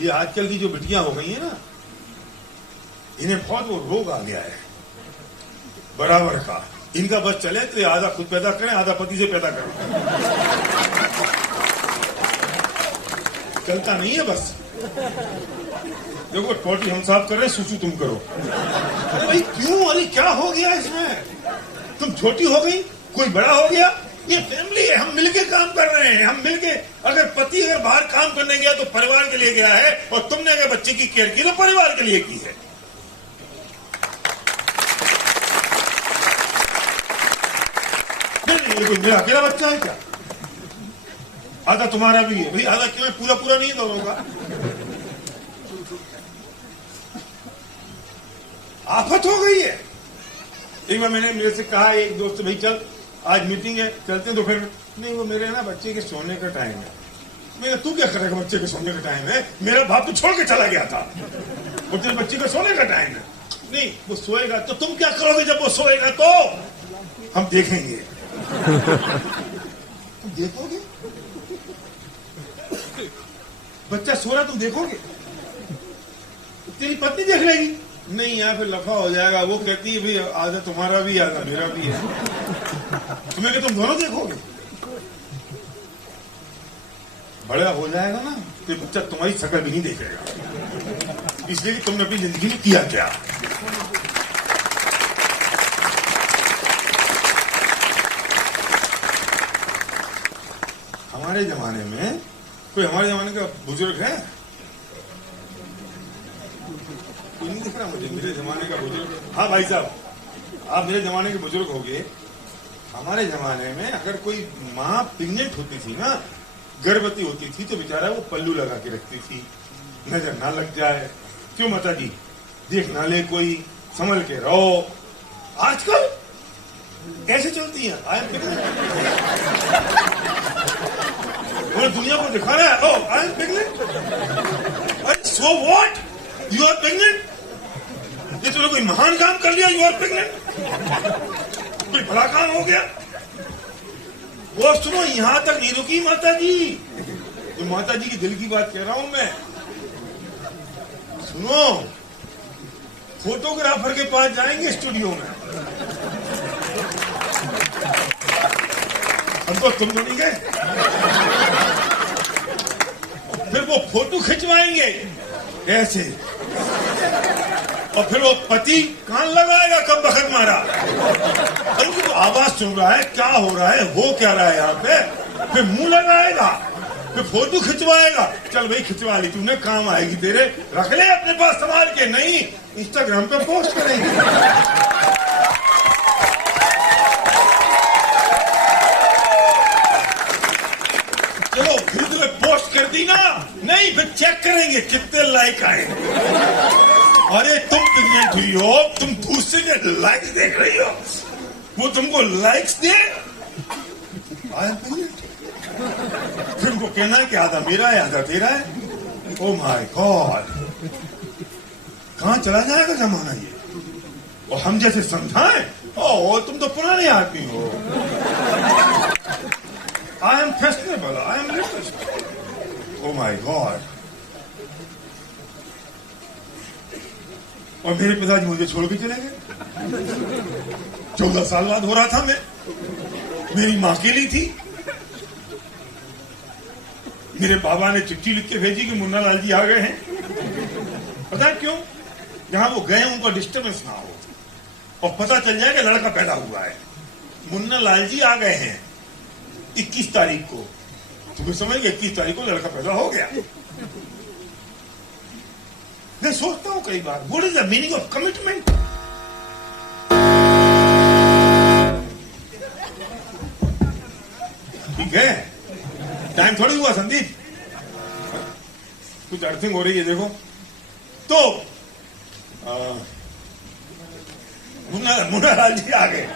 ये आजकल की जो बिटियां हो गई है ना, इन्हें बहुत वो रोग आ गया है बराबर का। इनका बस चले तो ये आधा खुद पैदा करें, आधा पति से पैदा करें, चलता नहीं है बस। देखो टोटी हम साफ कर रहे हैं, सूचू तुम करो। अरे भाई क्यों, अरे क्या हो गया इसमें? तुम छोटी हो गई, कोई बड़ा हो गया। ये फैमिली है, हम मिलके काम कर रहे हैं, हम मिलके। अगर पति अगर बाहर काम करने गया तो परिवार के लिए गया है, और तुमने अगर बच्चे की केयर की तो परिवार के लिए की है। नहीं, कोई मेरा अकेला बच्चा है क्या? आधा तुम्हारा भी है भाई, आधा क्यों? पूरा नहीं है दोनों का। आफत हो गई है। एक बार मैंने मेरे से कहा, एक दोस्त, भाई चल आज मीटिंग है, चलते हैं दोपहर। नहीं, वो मेरे ना बच्चे के सोने का टाइम है। मैं, तू क्या करेगा, बच्चे के सोने का टाइम है? मेरा बाप तो छोड़ के चला गया था, वो तेरे बच्चे का सोने का टाइम है। नहीं, वो सोएगा तो तुम क्या करोगे जब वो सोएगा? तो हम देखेंगे। तुम देखोगे बच्चा सो रहा, तुम देखोगे? तेरी पत्नी देख लेगी? नहीं, यहाँ फिर लफा हो जाएगा। वो कहती है भाई आधा तुम्हारा भी आधा मेरा भी है। तुम्हें कि तुम दोनों देखोगे? बड़ा हो जाएगा ना तो बच्चा तुम्हारी शक्ल भी नहीं देखेगा, इसलिए कि तुमने अपनी जिंदगी में किया क्या। हमारे जमाने में कोई, हमारे जमाने का बुजुर्ग है? कोई नहीं दिख रहा मुझे मेरे जमाने का बुजुर्ग। हाँ भाई साहब, आप मेरे जमाने के बुजुर्ग हो गए। हमारे जमाने में अगर कोई माँ प्रेग्नेंट होती थी ना, गर्भवती होती थी, तो बेचारा वो पल्लू लगा के रखती थी, नजर ना लग जाए। क्यों माता जी, देख ना ले कोई, संभल के रहो। आजकल कैसे चलती है? I am pregnant. पूरी दुनिया को दिखा रहा है, oh I am pregnant. So what, you are pregnant? ये तूने कोई महान काम कर लिया, यू आर प्रेग्नेंट? कोई बड़ा काम हो गया? वो सुनो, यहां तक नहीं रुकी माता जी। तो माता जी की दिल की बात कह रहा हूं मैं। सुनो, फोटोग्राफर के पास जाएंगे स्टूडियो में। हम तो तुम तो नहीं गए। फिर वो फोटो खिंचवाएंगे ऐसे, और फिर वो पति कान लगाएगा कब बखत मारा। उनकी तो आवाज सुन रहा है, क्या हो रहा है, हो क्या रहा है यहाँ पे। फिर मुंह लगाएगा, फिर फोटो खिंचवाएगा। चल भाई खिंचवा ली तूने, काम आएगी तेरे, रख ले अपने पास संभाल के। नहीं, इंस्टाग्राम पे पोस्ट करेंगे। चलो फिर तुम्हें पोस्ट कर दी ना, नहीं फिर चेक करेंगे कितने लाइक आए। अरे तुम प्रेग्नेंट हुई हो, तुम दूसरे के लाइक्स देख रही हो, वो तुमको लाइक्स दे। फिर उनको कहना है कि आधा मेरा है आधा तेरा है। ओ माय गॉड, कहां चला जाएगा जमाना ये। और हम जैसे समझाएं, ओ तुम तो पुराने आदमी हो। I am fashionable, I am latest. Oh my God. और मेरे पिताजी मुझे छोड़ के चले गए। 14 साल बाद हो रहा था मैं, मेरी मां अकेली थी। मेरे बाबा ने चिट्ठी लिख के भेजी कि मुन्ना लाल जी आ गए हैं। पता है क्यों? जहां वो गए उनको डिस्टर्बेंस ना हो और पता चल जाए कि लड़का पैदा हुआ है। मुन्ना लाल जी आ गए हैं 21 तारीख को। तुम्हें समझ गए 21 तारीख को लड़का पैदा हो गया। मैं सोचता हूं कई बार, what is the meaning of commitment. ठीक है, टाइम थोड़ी हुआ संदीप, कुछ अर्थिंग हो रही है देखो। तो मुन्ना लाल जी आ गए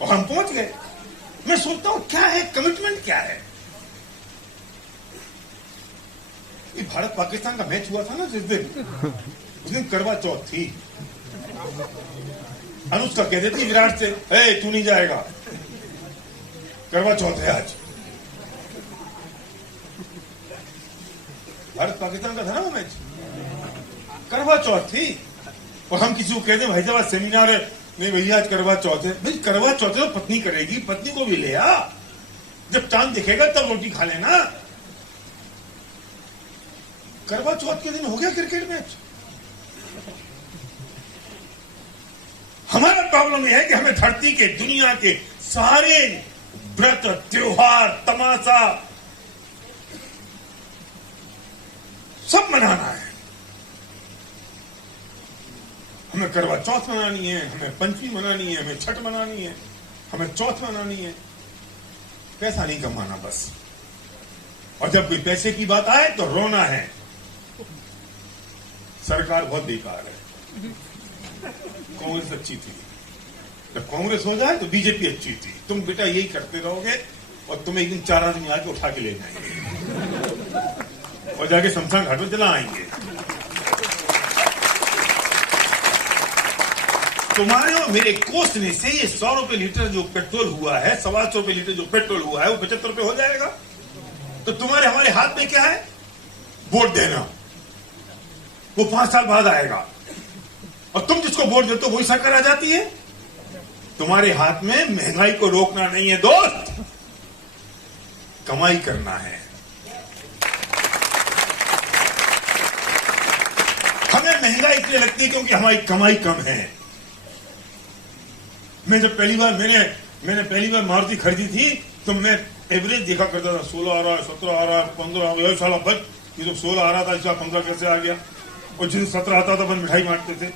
और हम पहुंच गए। मैं सोचता हूं क्या है कमिटमेंट, क्या है। ये भारत पाकिस्तान का मैच हुआ था ना जिस दिन, उस दिन करवा चौथ थी। अनुष्का कह देती विराट से, ए तू नहीं जाएगा, करवा चौथ है आज। भारत पाकिस्तान का था ना वो मैच, करवा चौथ थी। और हम किसी को कहते हैं हैदराबाद सेमिनार है, नहीं भैया आज करवा चौथ है। भाई करवा चौथ है तो पत्नी करेगी, पत्नी को भी ले आ, जब चांद दिखेगा तब रोटी खा लेना। करवा चौथ के दिन हो गया क्रिकेट मैच। हमारा प्रॉब्लम यह है कि हमें धरती के दुनिया के सारे व्रत त्योहार तमाशा सब मनाना है। हमें करवा चौथ मनानी है, हमें पंचमी मनानी है, हमें छठ मनानी है, हमें चौथ मनानी है। पैसा नहीं कमाना बस। और जब कोई पैसे की बात आए तो रोना है, सरकार बहुत बेकार है, कांग्रेस अच्छी थी। जब कांग्रेस हो जाए तो बीजेपी अच्छी थी। तुम बेटा यही करते रहोगे और तुम्हें एक दिन 4 आदमी आके उठा के ले जाएंगे और जाके शमशान घाट में जला आएंगे। तुम्हारे और मेरे कोसने से ये 100 रुपए लीटर जो पेट्रोल हुआ है, 125 रुपए लीटर जो पेट्रोल हुआ है, वो 75 रुपए हो जाएगा। तो तुम्हारे हमारे हाथ में क्या है? वोट देना। वो 5 साल बाद आएगा और तुम जिसको वोट देते हो वही सरकार आ जाती है। तुम्हारे हाथ में महंगाई को रोकना नहीं है दोस्त, कमाई करना है। हमें महंगाई इसलिए लगती है क्योंकि हमारी कमाई कम है। मैं जब पहली बार मैंने पहली बार मारुति खरीदी थी तो मैं एवरेज देखा करता था, 16 आ रहा है, 17 आ रहा है, 15 आ रहा है। साला बच, ये तो 16 आ रहा था, इसका 15 कैसे आ गया। और जिस 17 आता था बस मिठाई बांटते थे।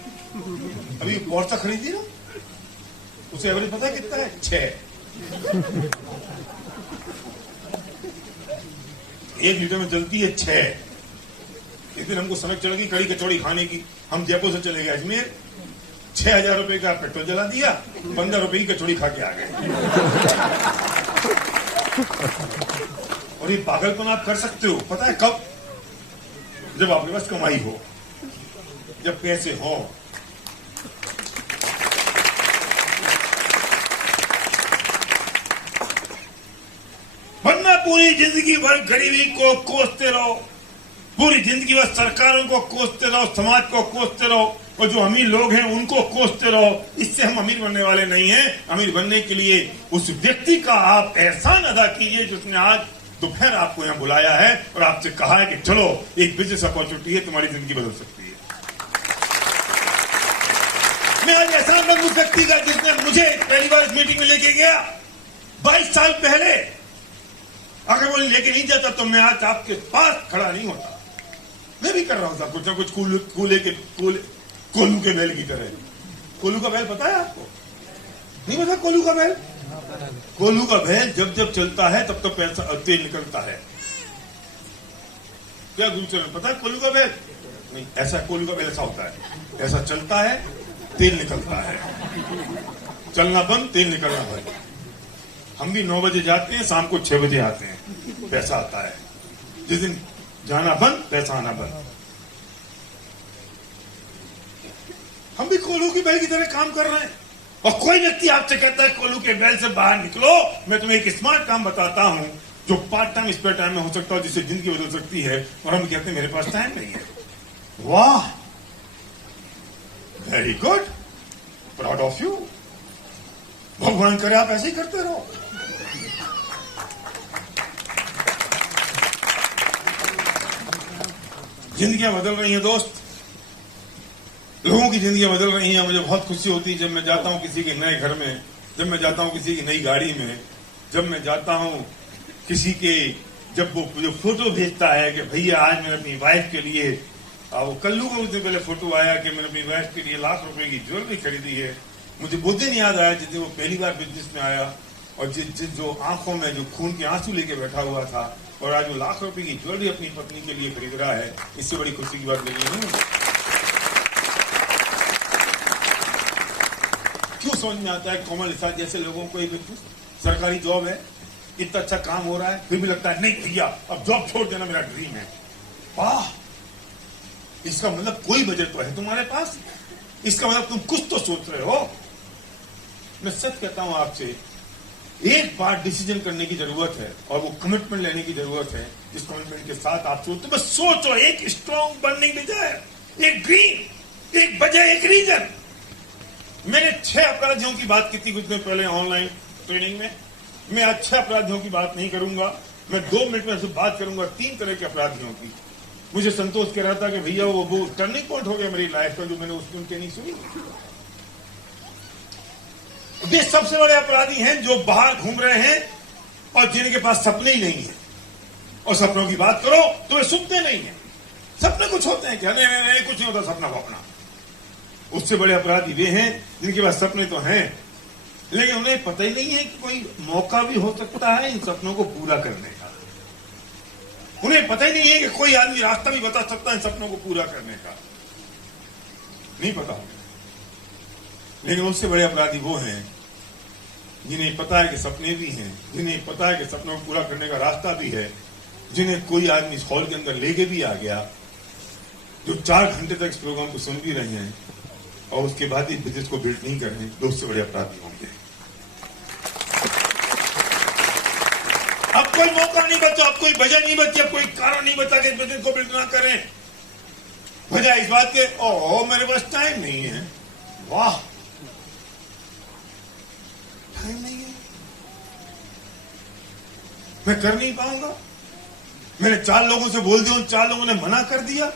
अभी पोर्चा खरीदी ना, उसे एवरेज पता है कितना है? 6। 1 लीटर में जलती है 6। एक दिन हमको समझ चल गई कड़ी कचौड़ी खाने की। हम जयपुर से चले गए अजमेर, 6,000 रुपए का पेट्रोल जला दिया, 15 रुपए की कचौड़ी खा के आ गए। और ये पागलपन आप कर सकते हो, पता है कब? जब आपके पास कमाई हो, जब पैसे हो। वरना पूरी जिंदगी भर गरीबी को कोसते रहो, पूरी जिंदगी भर सरकारों को कोसते रहो, समाज को कोसते रहो, और जो अमीर लोग हैं उनको कोसते रहो। इससे हम अमीर बनने वाले नहीं हैं। अमीर बनने के लिए उस व्यक्ति का आप एहसान अदा कीजिए जिसने आज दोपहर आपको यहाँ बुलाया है और आपसे कहा है कि चलो एक बिजनेस अपॉर्चुनिटी है, तुम्हारी जिंदगी बदल सकती है। मैं आज एहसान मंद उस व्यक्ति का जिसने मुझे पहली बार इस मीटिंग में लेके गया 22 साल पहले। अगर वो लेके नहीं जाता तो मैं आज आपके पास खड़ा नहीं होता। मैं भी कर रहा था कुछ ना कुछ कोलू के बैल की तरह। कोलू का बैल पता है आपको? नहीं पता कोलू का बैल? कोलू का बैल जब जब चलता है तब तब पैसा तेल निकलता है। क्या गुरुचरण पता है कोलू का बैल? नहीं, ऐसा कोलू का बैल ऐसा होता है, ऐसा चलता है तेल निकलता है, चलना बंद तेल निकलना बंद। हम भी 9 बजे जाते हैं, शाम को 6 बजे आते हैं, पैसा आता है। जिस दिन जाना बंद पैसा आना बंद। हम भी कोलू की बैल की तरह काम कर रहे हैं। और कोई व्यक्ति आपसे कहता है कोलू के बैल से बाहर निकलो, मैं तुम्हें एक स्मार्ट काम बताता हूं जो पार्ट टाइम स्पेयर टाइम में हो सकता है, जिससे जिंदगी बदल सकती है। और हम कहते हैं मेरे पास टाइम नहीं है। वाह, very good, proud of you. भगवान करे आप ऐसे ही करते रहो। जिंदगियां बदल रही हैं दोस्त, लोगों की जिंदगियां बदल रही हैं। मुझे बहुत खुशी होती है जब मैं जाता हूं किसी के नए घर में, जब मैं जाता हूं किसी की नई गाड़ी में, जब मैं जाता हूं किसी के, जब वो जो फोटो भेजता है कि भैया आज मैंने अपनी वाइफ के लिए, वो कल्लू को उससे पहले फोटो आया कि मैंने अपनी वाइफ के लिए लाख रुपए की ज्वेलरी खरीदी है। मुझे वो दिन याद आया जिस दिन वो पहली बार बिजनेस में आया और जो आंखों में जो खून के आंसू लेके बैठा हुआ था, और आज वो लाख रुपए की ज्वेलरी अपनी पत्नी के लिए खरीद रहा है। इससे बड़ी खुशी की बात नहीं है। क्यों समझ में आता है कोमल निषाद जैसे लोगों को एक सरकारी जॉब है, इतना अच्छा काम हो रहा है, फिर भी लगता है नहीं भैया अब जॉब छोड़ देना मेरा ड्रीम है। वाह, इसका मतलब कोई बजट तो है तुम्हारे पास, इसका मतलब तुम कुछ तो सोच रहे हो। मैं सच कहता हूं आपसे, एक बार डिसीजन करने की जरूरत है और वो कमिटमेंट लेने की जरूरत है। जिस कमिटमेंट के साथ आप सोचते, बस सोचो, एक स्ट्रॉन्ग बनने की बजाय एक ड्रीम, एक वजह, एक रीजन। मैंने 6 अपराधियों की बात की थी कुछ दिन पहले ऑनलाइन ट्रेनिंग में। मैं आज 6 अपराधियों की बात नहीं करूंगा, मैं 2 मिनट में सिर्फ बात करूंगा 3 तरह के अपराधियों की। मुझे संतोष कह रहा था कि भैया वो टर्निंग पॉइंट हो गया मेरी लाइफ का जो मैंने उनके नहीं सुनी। ये सबसे बड़े अपराधी हैं जो बाहर घूम रहे हैं और जिनके पास सपने ही नहीं है, और सपनों की बात करो तो वे सुनते नहीं है। सपने कुछ होते हैं क्या? नहीं, कुछ नहीं होता सपना अपना। उससे बड़े अपराधी वे हैं जिनके पास सपने तो हैं लेकिन उन्हें पता ही नहीं है कि कोई मौका भी हो सकता है इन सपनों को पूरा करने का। उन्हें पता ही नहीं है कि कोई आदमी रास्ता भी बता सकता है इन सपनों को पूरा करने का, नहीं पता। लेकिन उससे बड़े अपराधी वो हैं जिन्हें पता है कि सपने भी हैं, जिन्हें पता है कि सपनों को पूरा करने का रास्ता भी है, जिन्हें कोई आदमी इस हॉल के अंदर लेके भी आ गया, जो 4 घंटे तक इस प्रोग्राम को सुन भी रहे हैं और उसके बाद इस बिजनेस को बिल्ड नहीं कर रहे हैं, उससे बड़े अपराधी होंगे। अब कोई मौका नहीं बचा, अब कोई वजह नहीं बची, अब कोई कारण नहीं बचा कि इस बिजनेस को बिल्ड ना करें। वजह इस बात के ओह मेरे पास टाइम नहीं है। वाह, टाइम नहीं है, मैं कर नहीं पाऊंगा। मैंने 4 लोगों से बोल दिया, उन 4 लोगों ने मना कर दिया।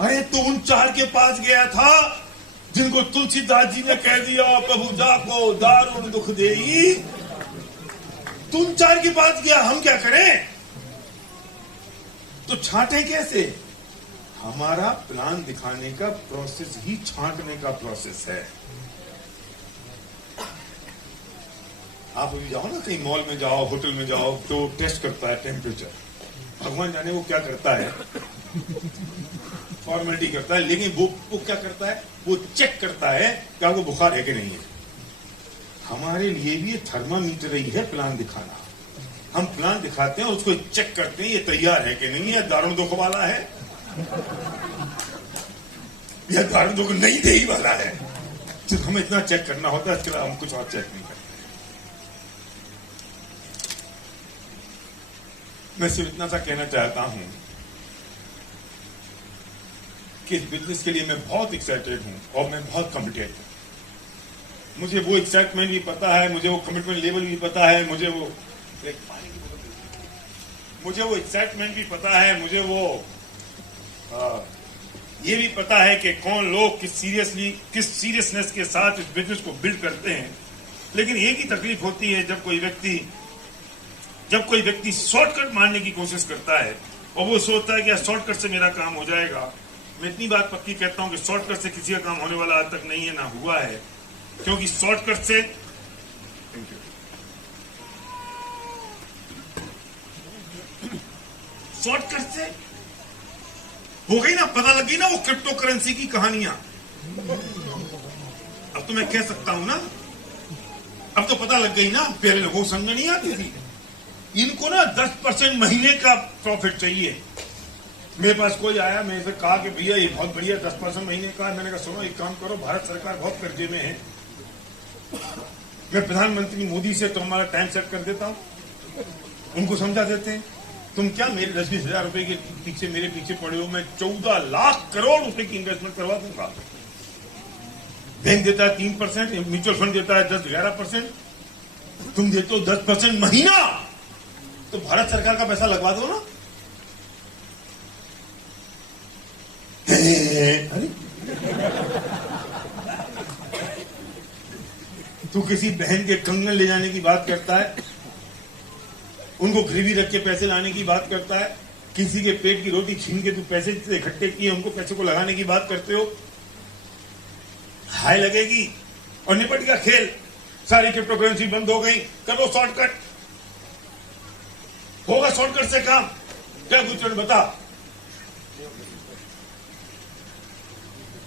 अरे तो उन 4 के पास गया था जिनको तुलसीदास जी ने कह दिया प्रभु जाको दारुण दुख देई। तुम 4 के पास गया, हम क्या करें? तो छांटे कैसे? हमारा प्लान दिखाने का प्रोसेस ही छांटने का प्रोसेस है। आप अभी जाओ ना, कहीं मॉल में जाओ, होटल में जाओ, तो टेस्ट करता है टेम्परेचर। भगवान जाने वो क्या करता है। फॉर्मेलिटी करता है, लेकिन वो क्या करता है, वो चेक करता है कि आपको बुखार है कि नहीं है। हमारे लिए भी ये थर्मामीटर ही है प्लान दिखाना। हम प्लान दिखाते हैं, उसको चेक करते हैं ये तैयार है कि नहीं है, दारुण दुख वाला है या दारुण दुख नहीं दे ही वाला है। तो हमें इतना चेक करना होता है, इसके अलावा हम कुछ और चेक नहीं करते। मैं सिर्फ इतना सा कहना चाहता हूं कि इस बिजनेस के लिए मैं बहुत एक्साइटेड हूं और मैं बहुत कमिटेड हूं। मुझे वो एक्साइटमेंट भी पता है, मुझे वो कमिटमेंट लेवल भी पता है, मुझे वो एक्साइटमेंट भी पता है, मुझे वो ये भी पता है कि कौन लोग किस सीरियसनेस के साथ इस बिजनेस को बिल्ड करते हैं। लेकिन एक ही तकलीफ होती है जब कोई व्यक्ति शॉर्टकट मारने की कोशिश करता है और वो सोचता है कि शॉर्टकट से मेरा काम हो जाएगा। मैं इतनी बात पक्की कहता हूं कि शॉर्टकट से किसी का काम होने वाला आज तक नहीं है, ना हुआ है, क्योंकि शॉर्टकट से हो गई ना, पता लग गई ना वो क्रिप्टो करेंसी की कहानियां। अब तो मैं कह सकता हूं ना, अब तो पता लग गई ना, पहले लोगों को समझ में नहीं आती थी। इनको ना 10% महीने का प्रॉफिट चाहिए। मेरे पास कोई आया, मैंने इसे कहा कि भैया ये बहुत बढ़िया 10% महीने का है। मैंने कहा सुनो एक काम करो, भारत सरकार बहुत कर्जे में है, मैं प्रधानमंत्री मोदी से तो हमारा टाइम सेट कर देता हूं, उनको समझा देते हैं। तुम क्या मेरे 10-20 हजार रुपए के पीछे मेरे पीछे पड़े हो, मैं 14 लाख करोड़ रुपए की इन्वेस्टमेंट करवा दूंगा। बैंक देता है 3%, म्यूचुअल फंड देता है 10-11%, तुम देते हो 10% महीना, तो भारत सरकार का पैसा लगवा दो ना। अरे तू किसी बहन के कंगन ले जाने की बात करता है, उनको गिरवी रख के पैसे लाने की बात करता है, किसी के पेट की रोटी छीन के तू पैसे इकट्ठे किए उनको पैसे को लगाने की बात करते हो। हाय लगेगी और निपट गया खेल, सारी क्रिप्टो करेंसी बंद हो गई। करो शॉर्टकट, होगा शॉर्टकट से काम। क्या कुछ बता,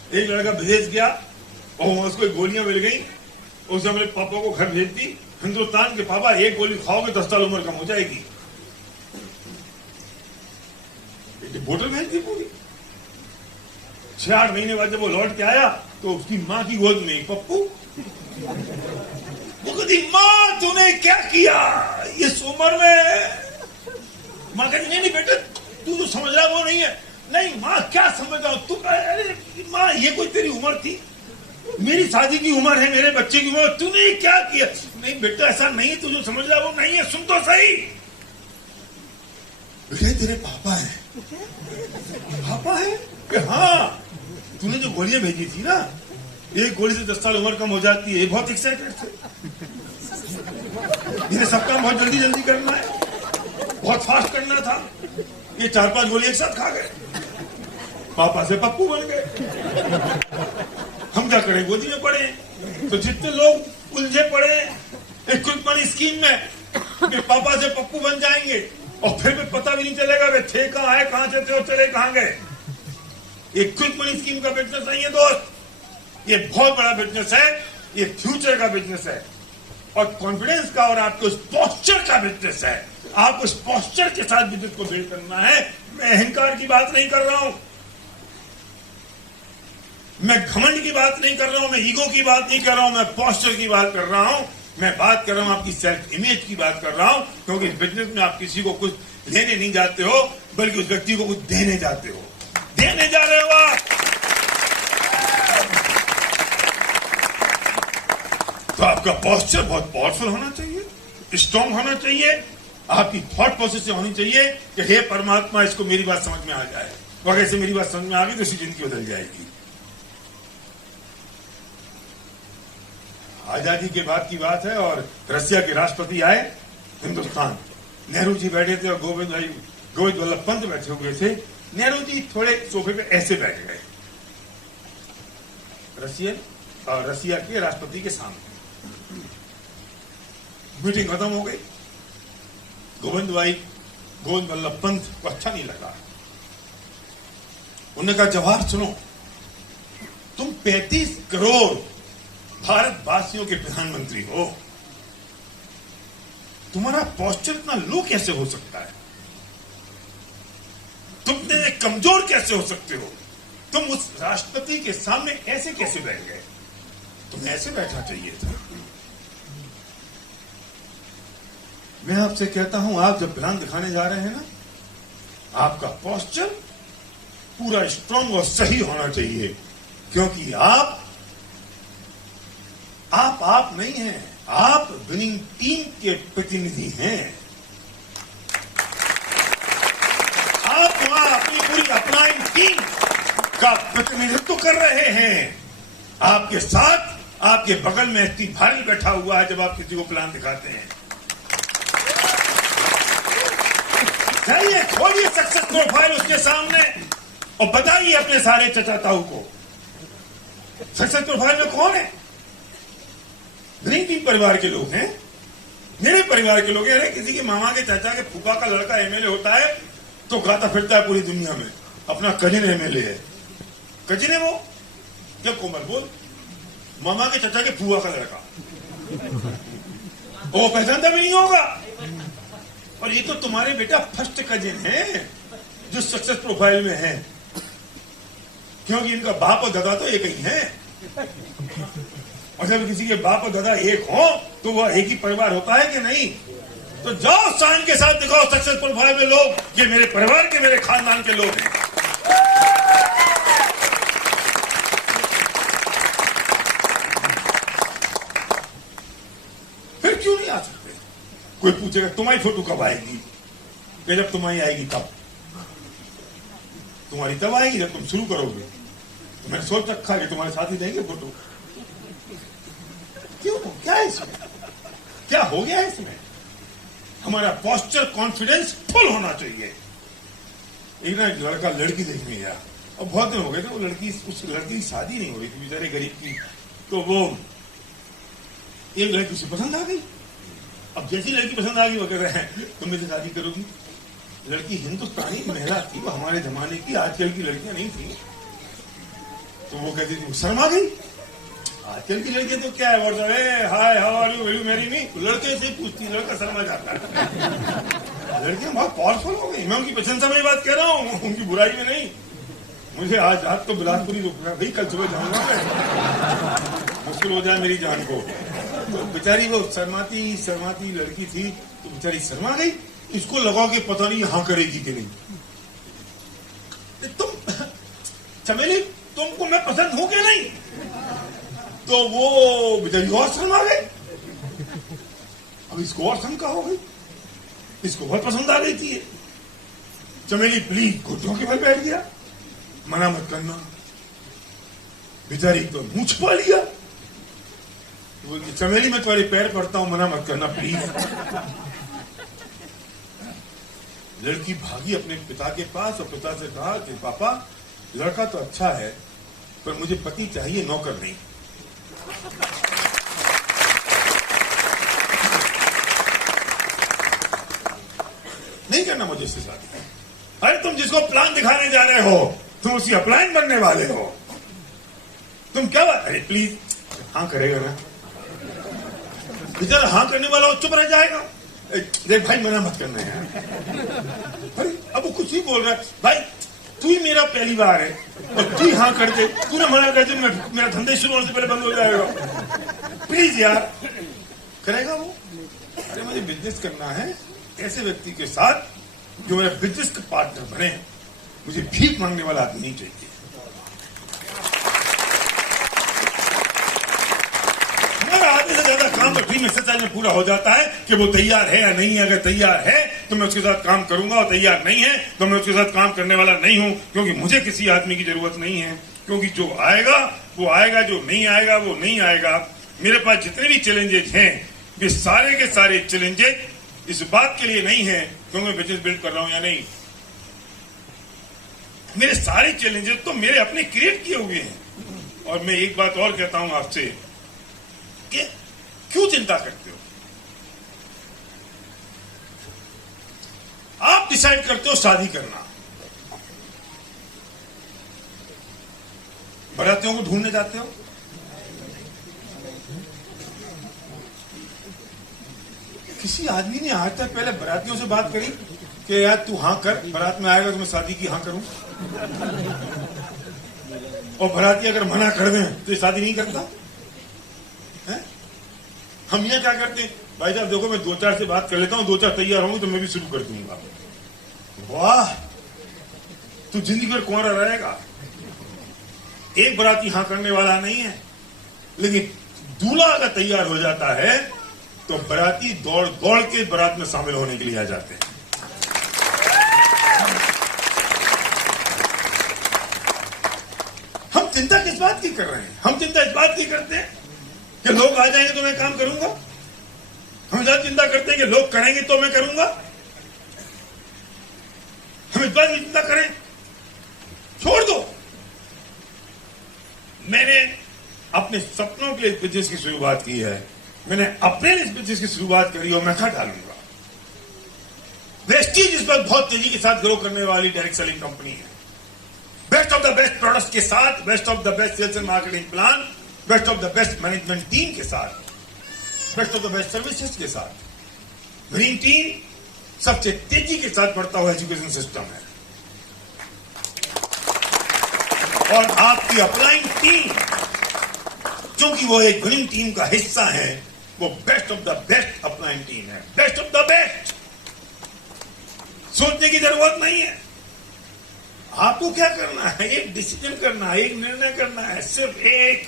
एक लड़का विदेश गया और उसको गोलियां मिल गई, उसने अपने पापा को घर भेज दी हिंदुस्तान के, पापा एक गोली खाओगे 10 साल उम्र कम हो जाएगी। बोतल भेज दी पूरी। 6-8 महीने बाद जब वो लौट के आया तो उसकी मां की गोद में पप्पू। वो कहती मां तूने क्या किया इस उम्र में? मां कहती नहीं बेटे तू तो समझ रहा वो नहीं है। नहीं मां क्या समझ रहा हूं तू? अरे मां ये कोई तेरी उम्र थी, मेरी शादी की उम्र है, मेरे बच्चे की उम्र, तूने क्या किया? नहीं बेटा ऐसा नहीं है, तू जो समझ रहा वो नहीं है, सुन तो सही। बेटे तेरे पापा है। पापा है? हाँ, तूने जो गोलियां भेजी थी ना, एक गोली से 10 साल उम्र कम हो जाती है। बहुत एक्साइटेड थे, इन्हें सब काम बहुत जल्दी जल्दी करना है, बहुत फास्ट करना था। ये 4-5 गोली एक साथ खा गए, पापा से पप्पू बन गए। हम क्या करें, गोदी में पड़े। तो जितने लोग उलझे पड़े एक क्विक मनी स्कीम में, वे पापा से पप्पू बन जाएंगे और फिर भी पता भी नहीं चलेगा वे थे कहां है, कहां से थे और चले कहां गए। ये क्विक मनी स्कीम का बिजनेस नहीं है दोस्त, ये बहुत बड़ा बिजनेस है, ये फ्यूचर का बिजनेस है और कॉन्फिडेंस का और आपके उस पोस्चर का बिजनेस है। आप उस पोस्चर के साथ बिजनेस को बिल्ड करना है। मैं अहंकार की बात नहीं कर रहा हूं, मैं घमंड की बात नहीं कर रहा हूं, मैं ईगो की बात नहीं कर रहा हूं, मैं पोस्चर की बात कर रहा हूं। मैं बात कर रहा हूं आपकी सेल्फ इमेज की बात कर रहा हूं, क्योंकि बिजनेस में आप किसी को कुछ लेने नहीं जाते हो बल्कि उस व्यक्ति को कुछ देने जाते हो, देने जा रहे हो आप। तो आपका पोस्चर बहुत पावरफुल होना चाहिए, स्ट्रांग होना चाहिए, आपकी थॉट प्रोसेस होनी चाहिए कि हे परमात्मा इसको मेरी बात समझ में आ जाए, और ऐसे मेरी बात समझ में आ गई तो इसकी जिंदगी बदल जाएगी। आजादी के बाद की बात है और रसिया के राष्ट्रपति आए हिंदुस्तान, नेहरू जी बैठे थे और गोविंद वल्लभ पंत बैठे हुए थे। नेहरू जी थोड़े सोफे पे ऐसे बैठ गए रसिया के राष्ट्रपति के सामने। मीटिंग खत्म हो गई, गोविंद वल्लभ पंत को अच्छा नहीं लगा। उन्होंने कहा जवाहर सुनो, तुम 35 करोड़ भारतवासियों के प्रधानमंत्री हो, तुम्हारा पोस्चर इतना लो कैसे हो सकता है? तुम इतने कमजोर कैसे हो सकते हो? तुम उस राष्ट्रपति के सामने ऐसे कैसे बैठ गए? तुम्हें ऐसे बैठना चाहिए था। मैं आपसे कहता हूं, आप जब प्लान दिखाने जा रहे हैं ना, आपका पोस्चर पूरा स्ट्रांग और सही होना चाहिए, क्योंकि आप नहीं हैं, आप विनिंग टीम के प्रतिनिधि हैं। आप वहां अपनी पूरी अपलाइन टीम का प्रतिनिधित्व कर रहे हैं। आपके साथ आपके बगल में स्टीव भारेल बैठा हुआ है जब आप किसी को प्लान दिखाते हैं। जाइए, खोलिए सक्सेस प्रोफाइल उसके सामने और बताइए अपने सारे चचाताऊ को सक्सेस प्रोफाइल में कौन है। विनिंग टीम परिवार के लोग हैं, मेरे परिवार के लोग हैं। अरे किसी के मामा के चाचा के फूफा का लड़का एमएलए होता है तो गाता फिरता है पूरी दुनिया में, अपना कजिन एमएलए है। कजिन है वो क्या? कोमल बोल, मामा के चाचा के फूफा का लड़का, वो पहचानता भी नहीं होगा। और ये तो तुम्हारे बेटा फर्स्ट कजिन है जो सक्सेस प्रोफाइल में है, क्योंकि इनका बाप और दादा तो एक ही है। और जब किसी के बाप और दादा एक हो तो वह एक ही परिवार होता है कि नहीं? तो जाओ शान के साथ दिखाओ सक्सेस प्रोफाइल में लोग, ये मेरे परिवार के, मेरे खानदान के लोग हैं। फिर क्यों नहीं आ सकते? कोई पूछेगा तुम्हारी फोटो कब आएगी? जब तुम्हारी आएगी तब। तुम्हारी तब आएगी जब तुम शुरू करोगे। तो मैंने सोच रखा है कि तुम्हारे साथ ही देंगे फोटो। क्यों? क्या है इसमें? क्या हो गया है इसमें? हमारा पोस्चर कॉन्फिडेंस फुल होना चाहिए। एक ना लड़का लड़की देखने गया और बहुत दिन हो गए थे, वो लड़की, उस लड़की की शादी नहीं हो रही थी बेचारे गरीब की। तो वो एक लड़की उसे पसंद आ गई। अब जैसी लड़की पसंद आ गई वो कह रहे हैं तुम मेरे से शादी करोगी। लड़की हिंदुस्तानी महिला थी, वो हमारे जमाने की, आजकल की लड़कियां नहीं थी। तो वो कहती थी, शर्मा गई। आजकल की लड़कियां तो क्या है, WhatsApp, hi how are you, will you marry me, लड़के से पूछती, लड़का शर्मा जाता है। लड़कियां बहुत पावरफुल हो गई। मैं उनकी प्रशंसा में बात कर रहा हूँ, उनकी बुराई में नहीं। मुझे आज तो बिलासपुरी रुकना भाई, कल सुबह जाऊंगा मैं, मुश्किल हो जाए मेरी जान को। तो बेचारी वो शर्माती लड़की थी, तो बेचारी शर्मा गई। इसको लगा कि पता नहीं हाँ करेगी कि नहीं। तुम चमेली, तुमको मैं पसंद हूं कि नहीं? तो वो बेचारी और शर्मा गई। अब इसको और शंका हो गई, इसको बहुत पसंद आ गई थी। चमेली प्लीज घुटनों के बल बैठ गया, मना मत करना। बेचारी तो मुंह छुपा लिया। चमेली मैं तुम्हारे पैर पड़ता हूं, मना मत करना प्लीज। लड़की भागी अपने पिता के पास और पिता से कहा कि पापा, लड़का तो अच्छा है पर मुझे पति चाहिए, नौकर नहीं। नहीं करना मुझे इससे शादी। अरे तुम जिसको प्लान दिखाने जा रहे हो, तुम उसकी अपलाइन बनने वाले हो। तुम क्या बात? अरे प्लीज, हाँ करेगा ना? बेचारा हाँ करने वाला वो चुप रह जाएगा। देख भाई, मना मत करना यार। अरे अब वो कुछ ही बोल रहा है, भाई तू ही मेरा पहली बार है और तू ही हाँ कर दे, तूने मना कर दे, मेरा धंधे शुरू होने से पहले बंद हो जाएगा। प्लीज यार। करेगा वो? अरे मुझे बिजनेस करना है ऐसे व्यक्ति के साथ जो मेरा बिजनेस का पार्टनर बने। मुझे भीख मांगने वाला आदमी नहीं चाहिए। आधे से ज्यादा काम तो टीम एक्सरसाइज में पूरा हो जाता है कि वो तैयार है या नहीं है। अगर तैयार है तो मैं उसके साथ काम करूंगा, और तैयार नहीं है तो मैं उसके साथ काम करने वाला नहीं हूं, क्योंकि मुझे किसी आदमी की जरूरत नहीं है। क्योंकि जो आएगा वो आएगा, जो नहीं आएगा वो नहीं आएगा। मेरे पास जितने भी चैलेंजेस हैं, वे सारे के सारे चैलेंजेस इस बात के लिए नहीं है कि मैं बिजनेस बिल्ड कर रहा हूं या नहीं। मेरे सारे चैलेंजेस तो मेरे अपने क्रिएट किए हुए हैं। और मैं एक बात और कहता हूं आपसे कि क्यों चिंता करते हो? आप डिसाइड करते हो शादी करना, बारातियों को ढूंढने जाते हो? किसी आदमी ने आज तक पहले बारातियों से बात करी कि यार तू हाँ कर, बारात में आएगा तो मैं शादी की हाँ करूं? और बाराती अगर मना कर दें तो ये शादी नहीं करता है? हम ये क्या करते हैं, भाई साहब देखो मैं 2-4 से बात कर लेता हूं, 2-4 तैयार होंगे तो मैं भी शुरू कर दूंगा। वाह, तू जिंदगी भर कुंवारा रहेगा। एक बाराती हाँ करने वाला नहीं है, लेकिन दूल्हा अगर तैयार हो जाता है तो बाराती दौड़ दौड़ के बारात में शामिल होने के लिए आ जाते हैं। हम चिंता किस बात की कर रहे हैं? हम चिंता इस बात की करते हैं कि लोग आ जाएंगे तो मैं काम करूंगा। हम ज्यादा चिंता करते हैं कि लोग करेंगे तो मैं करूंगा। हम इस बात की चिंता करें, छोड़ दो। मैंने अपने सपनों के लिए बिजनेस की शुरुआत की है, मैंने अपने इस बिजनेस की शुरुआत करी और मैं खा डालूंगा। वेस्टीज इस वक्त बहुत तेजी के साथ ग्रो करने वाली डायरेक्ट सेलिंग कंपनी है। Best of the best products के साथ, best of the best sales and marketing plan, best of the best management team के साथ, best of the best services के साथ। ग्रीन टीम सबसे तेजी के साथ बढ़ता हुआ एजुकेशन सिस्टम है और आपकी अपलाइन टीम, क्योंकि वो एक ग्रीन टीम का हिस्सा है, वो best of the best upline team है। Best of the best. सोचने की जरूरत नहीं है। आपको क्या करना है? एक डिसीजन करना है, एक निर्णय करना है, सिर्फ एक,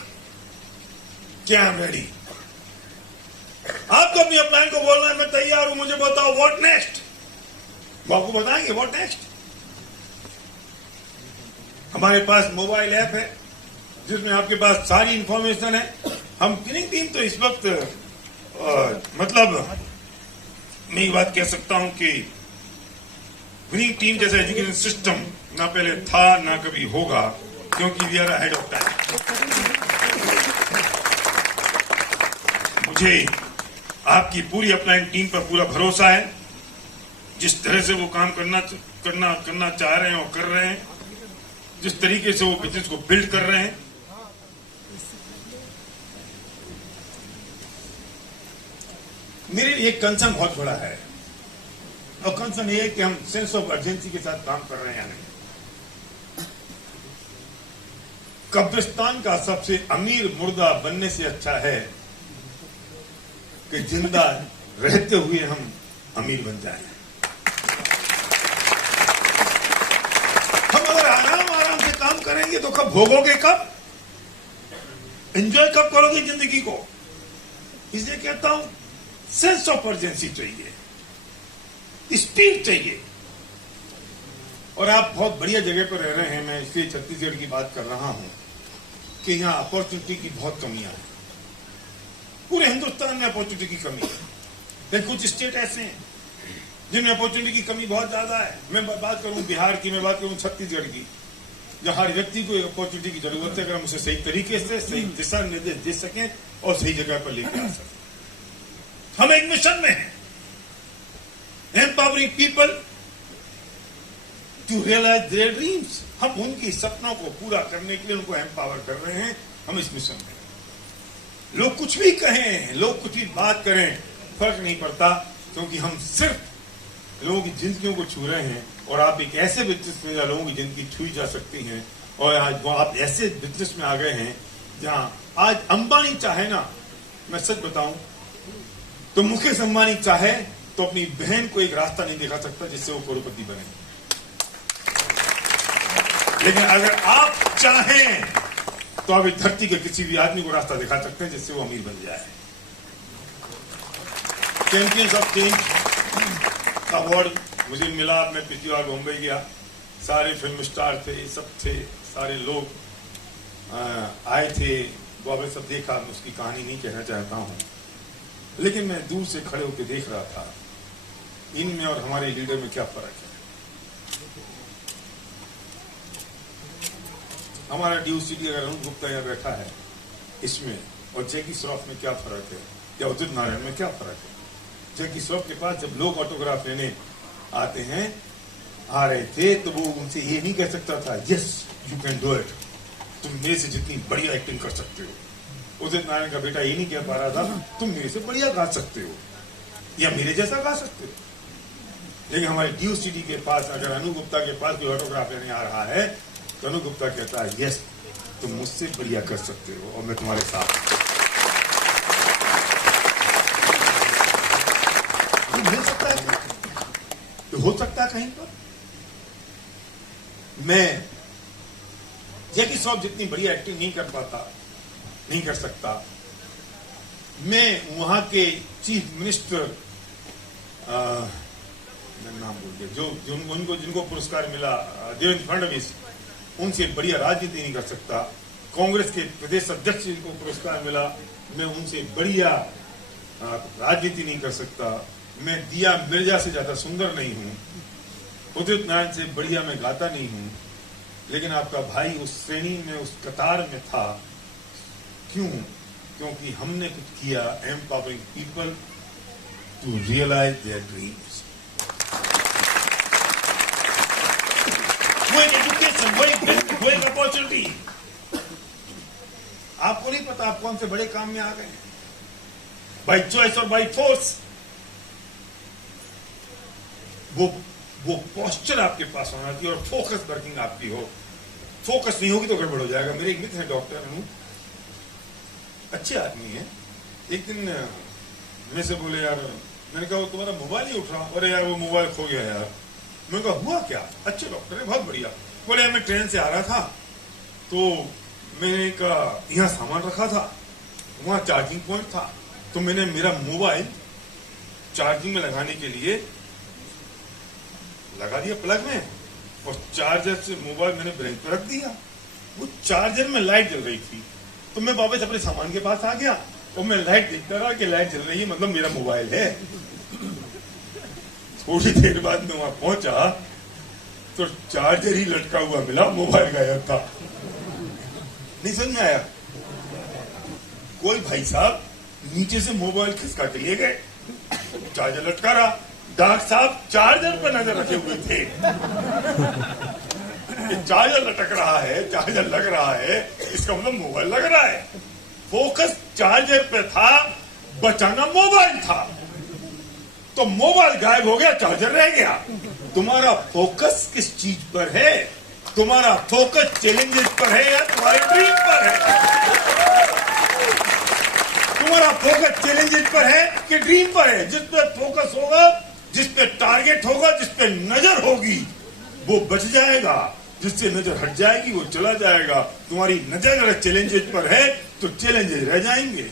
क्या आई एम रेडी। आपको अपनी अपलाइन को बोलना है मैं तैयार हूं, मुझे बताओ व्हाट नेक्स्ट। वो आपको बताएंगे व्हाट नेक्स्ट। हमारे पास मोबाइल ऐप है जिसमें आपके पास सारी इंफॉर्मेशन है। हम विनिंग टीम तो इस वक्त मतलब मैं ये बात कह सकता हूं कि विनिंग टीम जैसा एजुकेशन सिस्टम ना पहले था ना कभी होगा, क्योंकि we are ahead of time. मुझे आपकी पूरी अपलाइन टीम पर पूरा भरोसा है। जिस तरह से वो काम करना चाह रहे हैं और कर रहे हैं, जिस तरीके से वो बिजनेस को बिल्ड कर रहे हैं, मेरे लिए एक कंसर्न बहुत बड़ा है। और कंसर्न ये है कि हम सेंस ऑफ अर्जेंसी के साथ काम कर रहे हैं। कब्रिस्तान का सबसे अमीर मुर्दा बनने से अच्छा है कि जिंदा रहते हुए हम अमीर बन जाएं। हम अगर आराम से काम करेंगे तो कब भोगोगे, कब एंजॉय कब करोगे जिंदगी को। इसलिए कहता हूं सेंस ऑफ अर्जेंसी चाहिए, स्पीड चाहिए। और आप बहुत बढ़िया जगह पर रह रहे हैं, मैं इसलिए छत्तीसगढ़ की बात कर रहा हूं कि यहां अपॉर्चुनिटी की बहुत कमियां हैं। पूरे हिंदुस्तान में अपॉर्चुनिटी की कमी है, लेकिन कुछ स्टेट ऐसे हैं जिनमें अपॉर्चुनिटी की कमी बहुत ज्यादा है। मैं बात करूं बिहार की, मैं बात करूं छत्तीसगढ़ की, जहां हर व्यक्ति को एक अपॉर्चुनिटी की जरूरत है अगर हम उसे सही तरीके से सही दिशा निर्देश दे सकें और सही जगह पर लेकर आ सकें। हम एक मिशन में हैं, empowering people to realise their dreams. हम उनकी सपनों को पूरा करने के लिए उनको एम्पावर कर रहे हैं। हम इस मिशन में, लोग कुछ भी कहें, लोग कुछ भी बात करें, फर्क नहीं पड़ता, क्योंकि हम सिर्फ लोगों की जिंदगियों को छू रहे हैं। और आप एक ऐसे बिजनेस में लोगों की जिंदगी छुई जा सकती है। और आज आप ऐसे बिजनेस में आ गए हैं जहां आज अंबानी चाहे ना, मैं सच बताऊं तो मुकेश अंबानी चाहे तो अपनी बहन को एक रास्ता नहीं दिखा सकता जिससे वो करोड़पति बने। लेकिन अगर आप चाहें तो आप इस धरती के किसी भी आदमी को रास्ता दिखा सकते हैं जिससे वो अमीर बन जाए। चैंपियंस ऑफ चेंज अवार्ड मुझे मिला। मैं पिछली बार मुंबई गया, सारे फिल्म स्टार थे, सब थे, सारे लोग आए थे, वो अब सब देखा। मैं उसकी कहानी नहीं कहना चाहता हूं, लेकिन मैं दूर से खड़े होकर देख रहा था इनमें और हमारे लीडर में क्या फर्क है। हमारा डी.ओ.सी.डी अगर अरुण गुप्ता यहाँ बैठा है इसमें, और जैकी श्रॉफ में क्या फर्क है, या उदित नारायण में क्या फर्क है। जैकी श्रॉफ के पास जब लोग ऑटोग्राफ लेने आते हैं, आ रहे थे, तो वो उनसे ये नहीं कह सकता था yes you can do it, तुम मेरे से जितनी बढ़िया एक्टिंग कर सकते हो। उदित नारायण का बेटा ये नहीं कह पा रहा था तुम मेरे से बढ़िया गा सकते हो या मेरे जैसा गा सकते हो। लेकिन हमारे DOCD के पास अगर अनु गुप्ता के पास कोई ऑटोग्राफ लेने आ रहा है तो अनु गुप्ता कहता है यस तुम मुझसे बढ़िया कर सकते हो और मैं तुम्हारे साथ मिल सकता है, तो हो सकता है कहीं पर। मैं जैकी श्रॉफ जितनी बढ़िया एक्टिंग नहीं कर पाता, नहीं कर सकता। मैं वहां के चीफ मिनिस्टर नाम बोल गया जो जिनको पुरस्कार मिला देवेंद्र फडणवीस, उनसे बढ़िया राजनीति नहीं कर सकता। कांग्रेस के प्रदेश अध्यक्ष जिनको पुरस्कार मिला, मैं उनसे बढ़िया राजनीति नहीं कर सकता। मैं दिया मिर्जा से ज्यादा सुंदर नहीं हूं, उदित नारायण से बढ़िया मैं गाता नहीं हूं, लेकिन आपका भाई उस श्रेणी में, उस कतार में था। क्यों? क्योंकि हमने कुछ किया empowering people to realise their dreams. वो एक एजुकेशन, वो एक अपॉर्चुनिटी। आपको नहीं पता आप कौन से बड़े काम में आ गए, बाय चॉइस और बाय फोर्स। वो पोस्चर आपके पास होना चाहिए और फोकस वर्किंग आपकी हो। फोकस नहीं होगी तो गड़बड़ हो जाएगा। मेरे एक मित्र है डॉक्टर अनु, अच्छे आदमी है। एक दिन मेरे से बोले यार, मैंने कहा वो तुम्हारा मोबाइल ही उठ रहा। अरे यार वो मोबाइल खो गया यार। मैंने कहा हुआ क्या? अच्छे डॉक्टर है, बहुत बढ़िया। बोले मैं ट्रेन से आ रहा था तो मैंने कहा यहाँ सामान रखा था, वहां चार्जिंग पॉइंट था, तो मैंने मेरा मोबाइल चार्जिंग में लगाने के लिए लगा दिया प्लग में और चार्जर से मोबाइल मैंने ब्रेक पर रख दिया। वो चार्जर में लाइट जल रही थी तो मैं वापस अपने सामान के पास आ गया और मैं लाइट देखता रहा कि लाइट जल रही है, मतलब मेरा मोबाइल है। थोड़ी देर बाद मैं वहां पहुंचा तो चार्जर ही लटका हुआ मिला, मोबाइल गायब था। नहीं समझ में आया? कोई भाई साहब नीचे से मोबाइल खिसका के लिए गए, चार्जर लटका रहा। डॉक्टर साहब चार्जर पर नजर रखे हुए थे। चार्जर लटक रहा है, चार्जर लग रहा है, इसका मतलब मोबाइल लग रहा है। फोकस चार्जर पे था, बचाना मोबाइल था। तो मोबाइल गायब हो गया, चार्जर रह गया। तुम्हारा फोकस किस चीज पर है? तुम्हारा फोकस चैलेंजेस पर है या तुम्हारे ड्रीम पर है? तुम्हारा फोकस चैलेंजेस पर है कि ड्रीम पर है? जिस पे फोकस होगा, जिस पे टारगेट होगा, जिस पे नजर होगी, वो बच जाएगा। जिससे नजर हट जाएगी वो चला जाएगा। तुम्हारी नजर अगर चैलेंजेस पर है तो चैलेंजेस रह जाएंगे,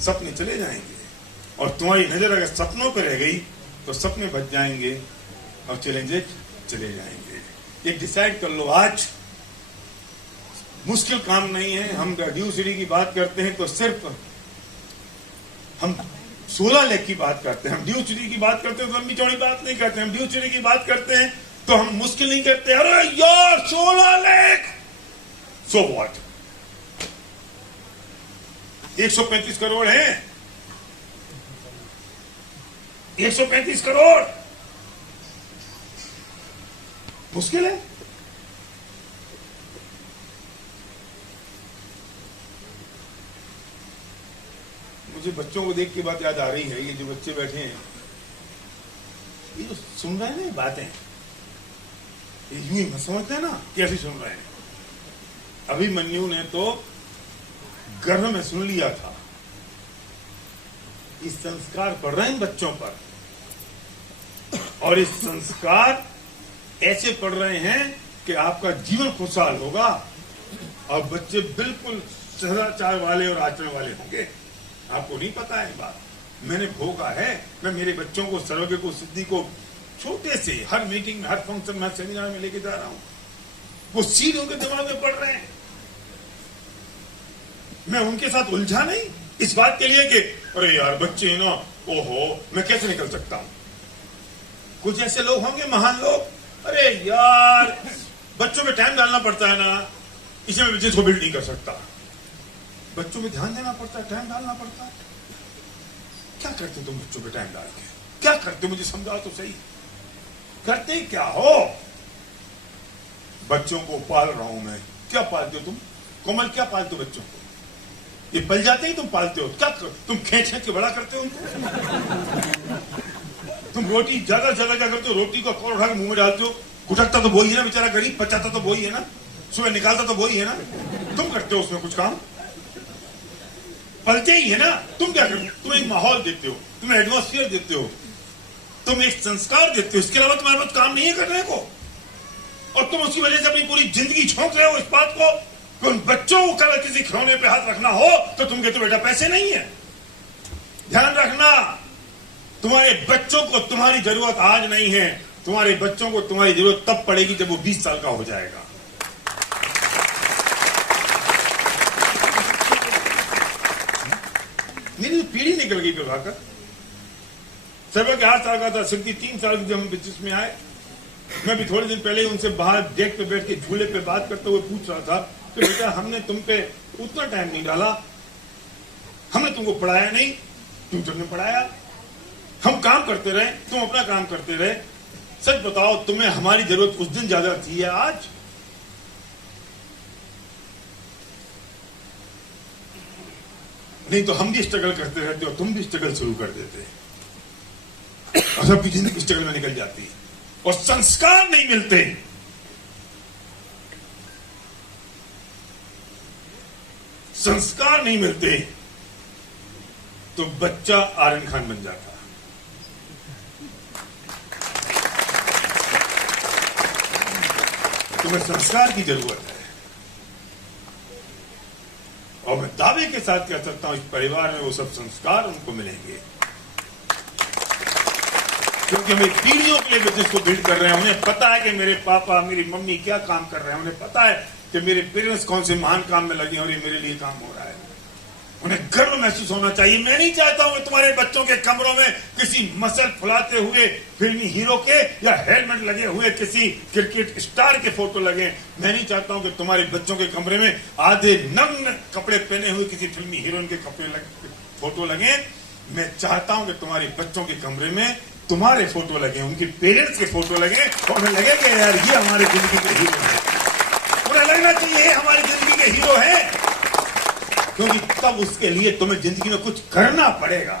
सपने चले जाएंगे। और तुम्हारी नजर अगर सपनों पर रह गई तो सपने बच जाएंगे और चैलेंजेस चले जाएंगे। ये डिसाइड कर लो आज। मुश्किल काम नहीं है। हम DOCD की बात करते हैं तो सिर्फ हम 16 लेख की बात करते हैं। हम DOCD की बात करते हैं तो लंबी चौड़ी बात नहीं करते। हम DOCD की बात करते हैं तो हम मुश्किल नहीं करते। अरे यार 16 लेख, सो व्हाट, 135 करोड़ हैं, 135 करोड़ मुश्किल है। मुझे बच्चों को देख के बात याद आ रही है। ये जो बच्चे बैठे हैं, ये जो सुन रहे हैं ना बातें, ये यूं ही समझते हैं ना कैसे सुन रहे हैं। अभिमन्यु ने तो गर्भ में सुन लिया था। इस संस्कार पड़ रहे हैं बच्चों पर, और इस संस्कार ऐसे पड़ रहे हैं कि आपका जीवन खुशहाल होगा और बच्चे बिल्कुल सदाचार वाले और आचरण वाले होंगे। आपको नहीं पता है बात, मैंने भोगा है। मैं मेरे बच्चों को, सर्वज्ञ को, सिद्धि को छोटे से हर मीटिंग में, हर फंक्शन में, हर सेमिनार में लेके जा रहा हूं। वो सीधे उनके दिमाग में पड़ रहे हैं। मैं उनके साथ उलझा नहीं इस बात के लिए कि अरे यार बच्चे ना, ओहो मैं कैसे निकल सकता हूं। कुछ ऐसे लोग होंगे, महान लोग, अरे यार बच्चों में टाइम डालना पड़ता है ना, इसे मैं बिजनेस को बिल्ड नहीं कर सकता। बच्चों में ध्यान देना पड़ता है, टाइम डालना पड़ता है। क्या करते तुम बच्चों पे टाइम डाल के? क्या करते मुझे समझाओ तो सही। करते क्या हो? बच्चों को पाल रहा हूं मैं। क्या पालते हो तुम? कोमल क्या पालते हो बच्चों को? ये पल जाते ही तुम पालते हो क्या? तुम खींच के बड़ा करते हो उनको? तुम रोटी ज्यादा ज्यादा क्या करते हो? रोटी को कौर उठा के मुंह में डालते हो। कुटकता तो वही है ना बेचारा गरीब, पचाता तो वही है ना, सुबह निकालता तो वही है ना। तुम करते हो उसमें कुछ काम? पलते ही है ना। तुम क्या करते हो? तुम एक माहौल देते हो, तुम एटमॉस्फेयर देते हो, तुम एक संस्कार देते हो। इसके अलावा तुम्हारे पास काम नहीं है करने को। और तुम उसकी वजह से अपनी पूरी जिंदगी झोंक रहे हो इस बात को कि उन बच्चों को कल किसी खिलौने पे हाथ रखना हो तो तुम कहते हो बेटा पैसे नहीं है। ध्यान रखना, तुम्हारे बच्चों को तुम्हारी जरूरत आज नहीं है, तुम्हारे बच्चों को तुम्हारी जरूरत तब पड़ेगी जब वो 20 साल का हो जाएगा। मेरी पीढ़ी निकल गई प्रभाकर। सब के 8 साल का था, सिर्फ 3 साल की जब हम बिजनेस में आए। मैं भी थोड़े दिन पहले उनसे बाहर डेक पे बैठ के झूले पे बात करते हुए पूछ रहा था कि बेटा हमने तुम पे उतना टाइम नहीं डाला, हमने तुमको पढ़ाया नहीं, ट्यूटर ने पढ़ाया, हम काम करते रहे, तुम अपना काम करते रहे। सच बताओ तुम्हें हमारी जरूरत उस दिन ज्यादा थी या आज? नहीं तो हम भी स्ट्रगल करते रहते और तुम भी स्ट्रगल शुरू कर देते और सबकी जिंदगी स्ट्रगल में निकल जाती और संस्कार नहीं मिलते। संस्कार नहीं मिलते तो बच्चा आर्यन खान बन जाता। तुम्हें संस्कार की जरूरत है और मैं दावे के साथ कह सकता हूं इस परिवार में वो सब संस्कार उनको मिलेंगे क्योंकि हम पीढ़ियों के लिए बिजनेस को बिल्ड कर रहे हैं। उन्हें पता है कि मेरे पापा मेरी मम्मी क्या काम कर रहे हैं, उन्हें पता है कि मेरे पेरेंट्स कौन से महान काम में लगे और ये मेरे लिए काम हो रहा है। उन्हें गर्व महसूस होना चाहिए। मैं नहीं चाहता हूं कि तुम्हारे बच्चों के कमरों में किसी मसल फुलाते हुए फिल्मी हीरो के या हेलमेट लगे हुए किसी क्रिकेट स्टार के फोटो लगे। मैं नहीं चाहता हूं कि तुम्हारे बच्चों के कमरे में आधे नग्न कपड़े पहने हुए किसी फिल्मी हीरोइन के फोटो लगे। मैं चाहता हूं कि तुम्हारे बच्चों के कमरे में तुम्हारे फोटो लगे, उनके पेरेंट्स के फोटो लगे और उन्हें लगे कि यार ये हमारी जिंदगी के हीरो है। उन्हें लगना चाहिए हमारी जिंदगी के हीरो है क्योंकि तब उसके लिए तुम्हें जिंदगी में कुछ करना पड़ेगा,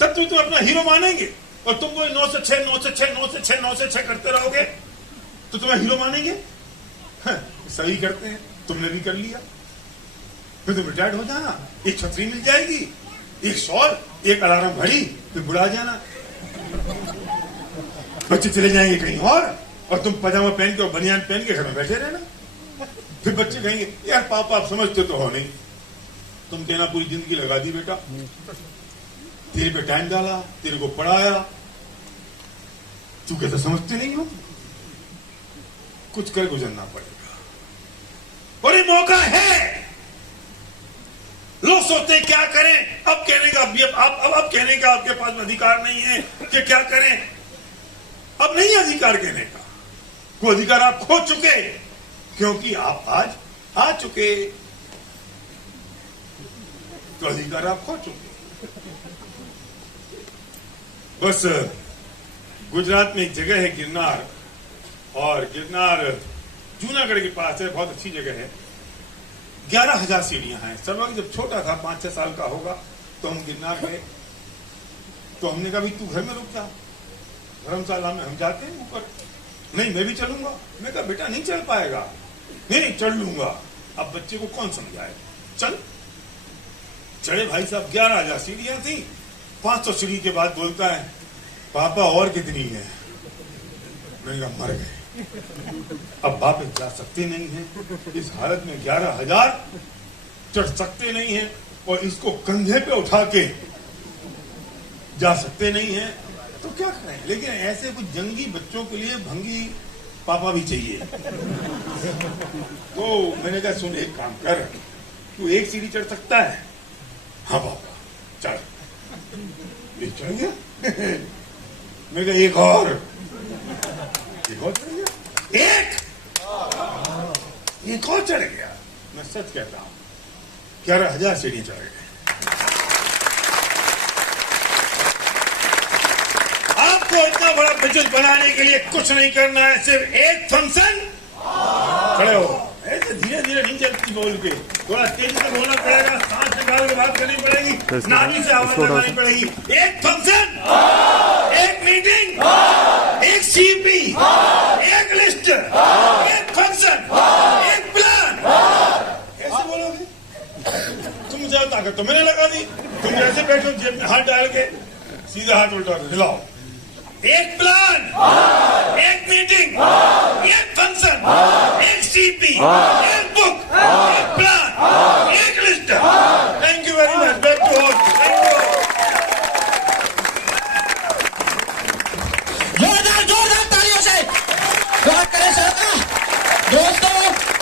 तब तुम अपना हीरो मानेंगे। और तुम वो 9 से 6 9 से 6 9 से 6 9 से 6 करते रहोगे तो तुम्हें हीरो मानेंगे। सही करते हैं, तुमने भी कर लिया, फिर तुम रिटायर्ड हो जाना, एक छतरी मिल जाएगी, एक शॉल, एक अलार्म घड़ी, फिर बुला जाना। बच्चे चले जाएंगे कहीं और तुम पजामा पहन के और बनियान पहन के घर में बैठे रहना। फिर बच्चे कहेंगे यार पापा आप समझते तो हो नहीं, तुम कहना पूरी जिंदगी लगा दी बेटा, तेरे पे टाइम डाला, तेरे को पढ़ाया, तू कहते समझते नहीं हो, कुछ कर गुजरना पड़ेगा। और ये मौका है। लोग सोचते हैं क्या करें, अब कहने का अब कहने का आपके पास अधिकार नहीं है कि क्या करें। अब नहीं है अधिकार कहने का, वो अधिकार आप खो चुके क्योंकि आप आज आ चुके, तो अधिकार आप खो चुके। बस गुजरात में एक जगह है गिरनार, और गिरनार जूनागढ़ के पास है, बहुत अच्छी जगह है। 11,000 सीढ़ियां हैं। सर्वज्ञ जब छोटा था 5-6 साल का होगा तो हम गिरनार गए, तो हमने कहा भाई तू घर में रुक जा, धर्मशाला में हम जाते हैं ऊपर। नहीं मैं भी चलूंगा। मैं कहा बेटा नहीं चल पाएगा। नहीं चढ़ लूंगा। अब बच्चे को कौन समझाए, चल चढ़े भाई साहब। 11,000 सीढ़ियां थी। 500 सीढ़ी के बाद बोलता है पापा और कितनी है। मैंने कहा मर गए, अब वापस जा सकते नहीं है। इस हालत में 11,000 चढ़ सकते नहीं है और इसको कंधे पे उठा के जा सकते नहीं है, तो क्या करें। लेकिन ऐसे कुछ जंगी बच्चों के लिए भंगी पापा भी चाहिए। तो मैंने कहा सुन एक काम कर, तू एक सीढ़ी चढ़ सकता है। हाँ पापा चढ़। ये चढ़ गया। मैंने कहा एक और चढ़ गया, एक और चढ़ गया। मैं सच कहता हूं 11,000 सीढ़ी चढ़ गए। आपको इतना बड़ा बिजनेस बनाने के लिए कुछ नहीं करना है, सिर्फ एक फंक्शन। खड़े हो, ऐसे धीरे तेज बोल के, थोड़ा तेज से बोलना पड़ेगा, सांस निकाल के बात करनी पड़ेगी, नाभि से आवाज लगानी पड़ेगी। एक फंक्शन, एक मीटिंग, एक सीपी, एक लिस्ट, एक फंक्शन, एक प्लान, ऐसे बोलोगे? तुम ज्यादा ताकत तो मैंने लगा दी, तुम जैसे बैठो जेब में हाथ डाल के सीधा हाथ उल्टा हिलाओ। एक प्लान, एक मीटिंग, एक फंक्शन, एक सीपी, एक बुक, एक प्लान, एक list. Thank you very much. Back to host. Thank you. जोरदार तालियों से स्वागत करें सर का। दोस्तों,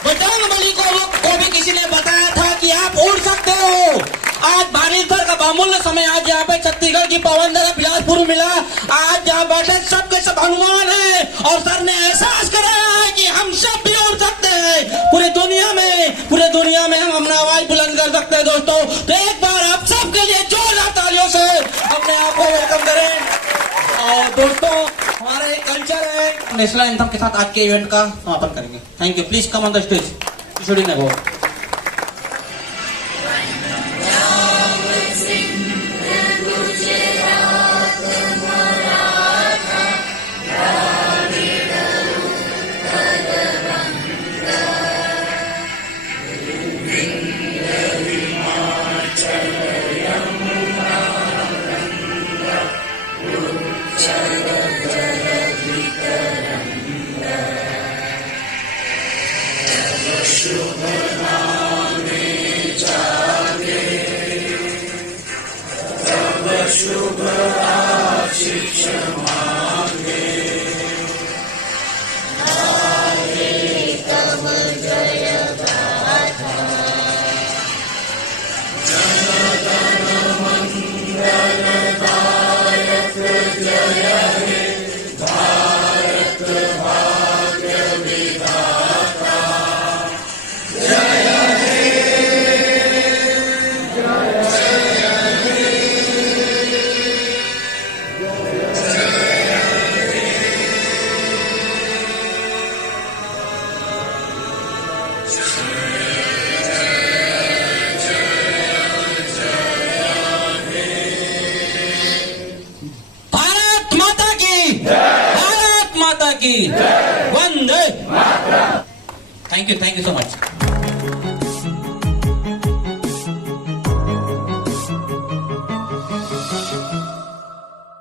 बजरंग बली को भी किसी ने बताया था कि आप उड़ सकते हो। आज बारिश भर का बहुमूल्य समय आज यहाँ पे छत्तीसगढ़ की पवन धरा बिलासपुर मिला। आज जहाँ बैठे सबके सब हनुमान है और सर ने एहसास कराया है कि हम सब भी उड़ सकते हैं। पूरी दुनिया में हम अपना आवाज बुलंद कर सकते हैं। दोस्तों, तो एक बार आप सबके लिए जोरदार तालियों से अपने आप को वेलकम करें। और दोस्तों, हमारा एक कल्चर है, नेशनल एंथम के साथ आज के इवेंट का समापन करेंगे। Thank you. Please come on the stage. Shooting है वो। शुभ आशीष मांगे, आए तब जय गाथा, जन गण मंगल दायक जय हे भारत भाग्य विधाता। जय की वंदे। Thank you so much.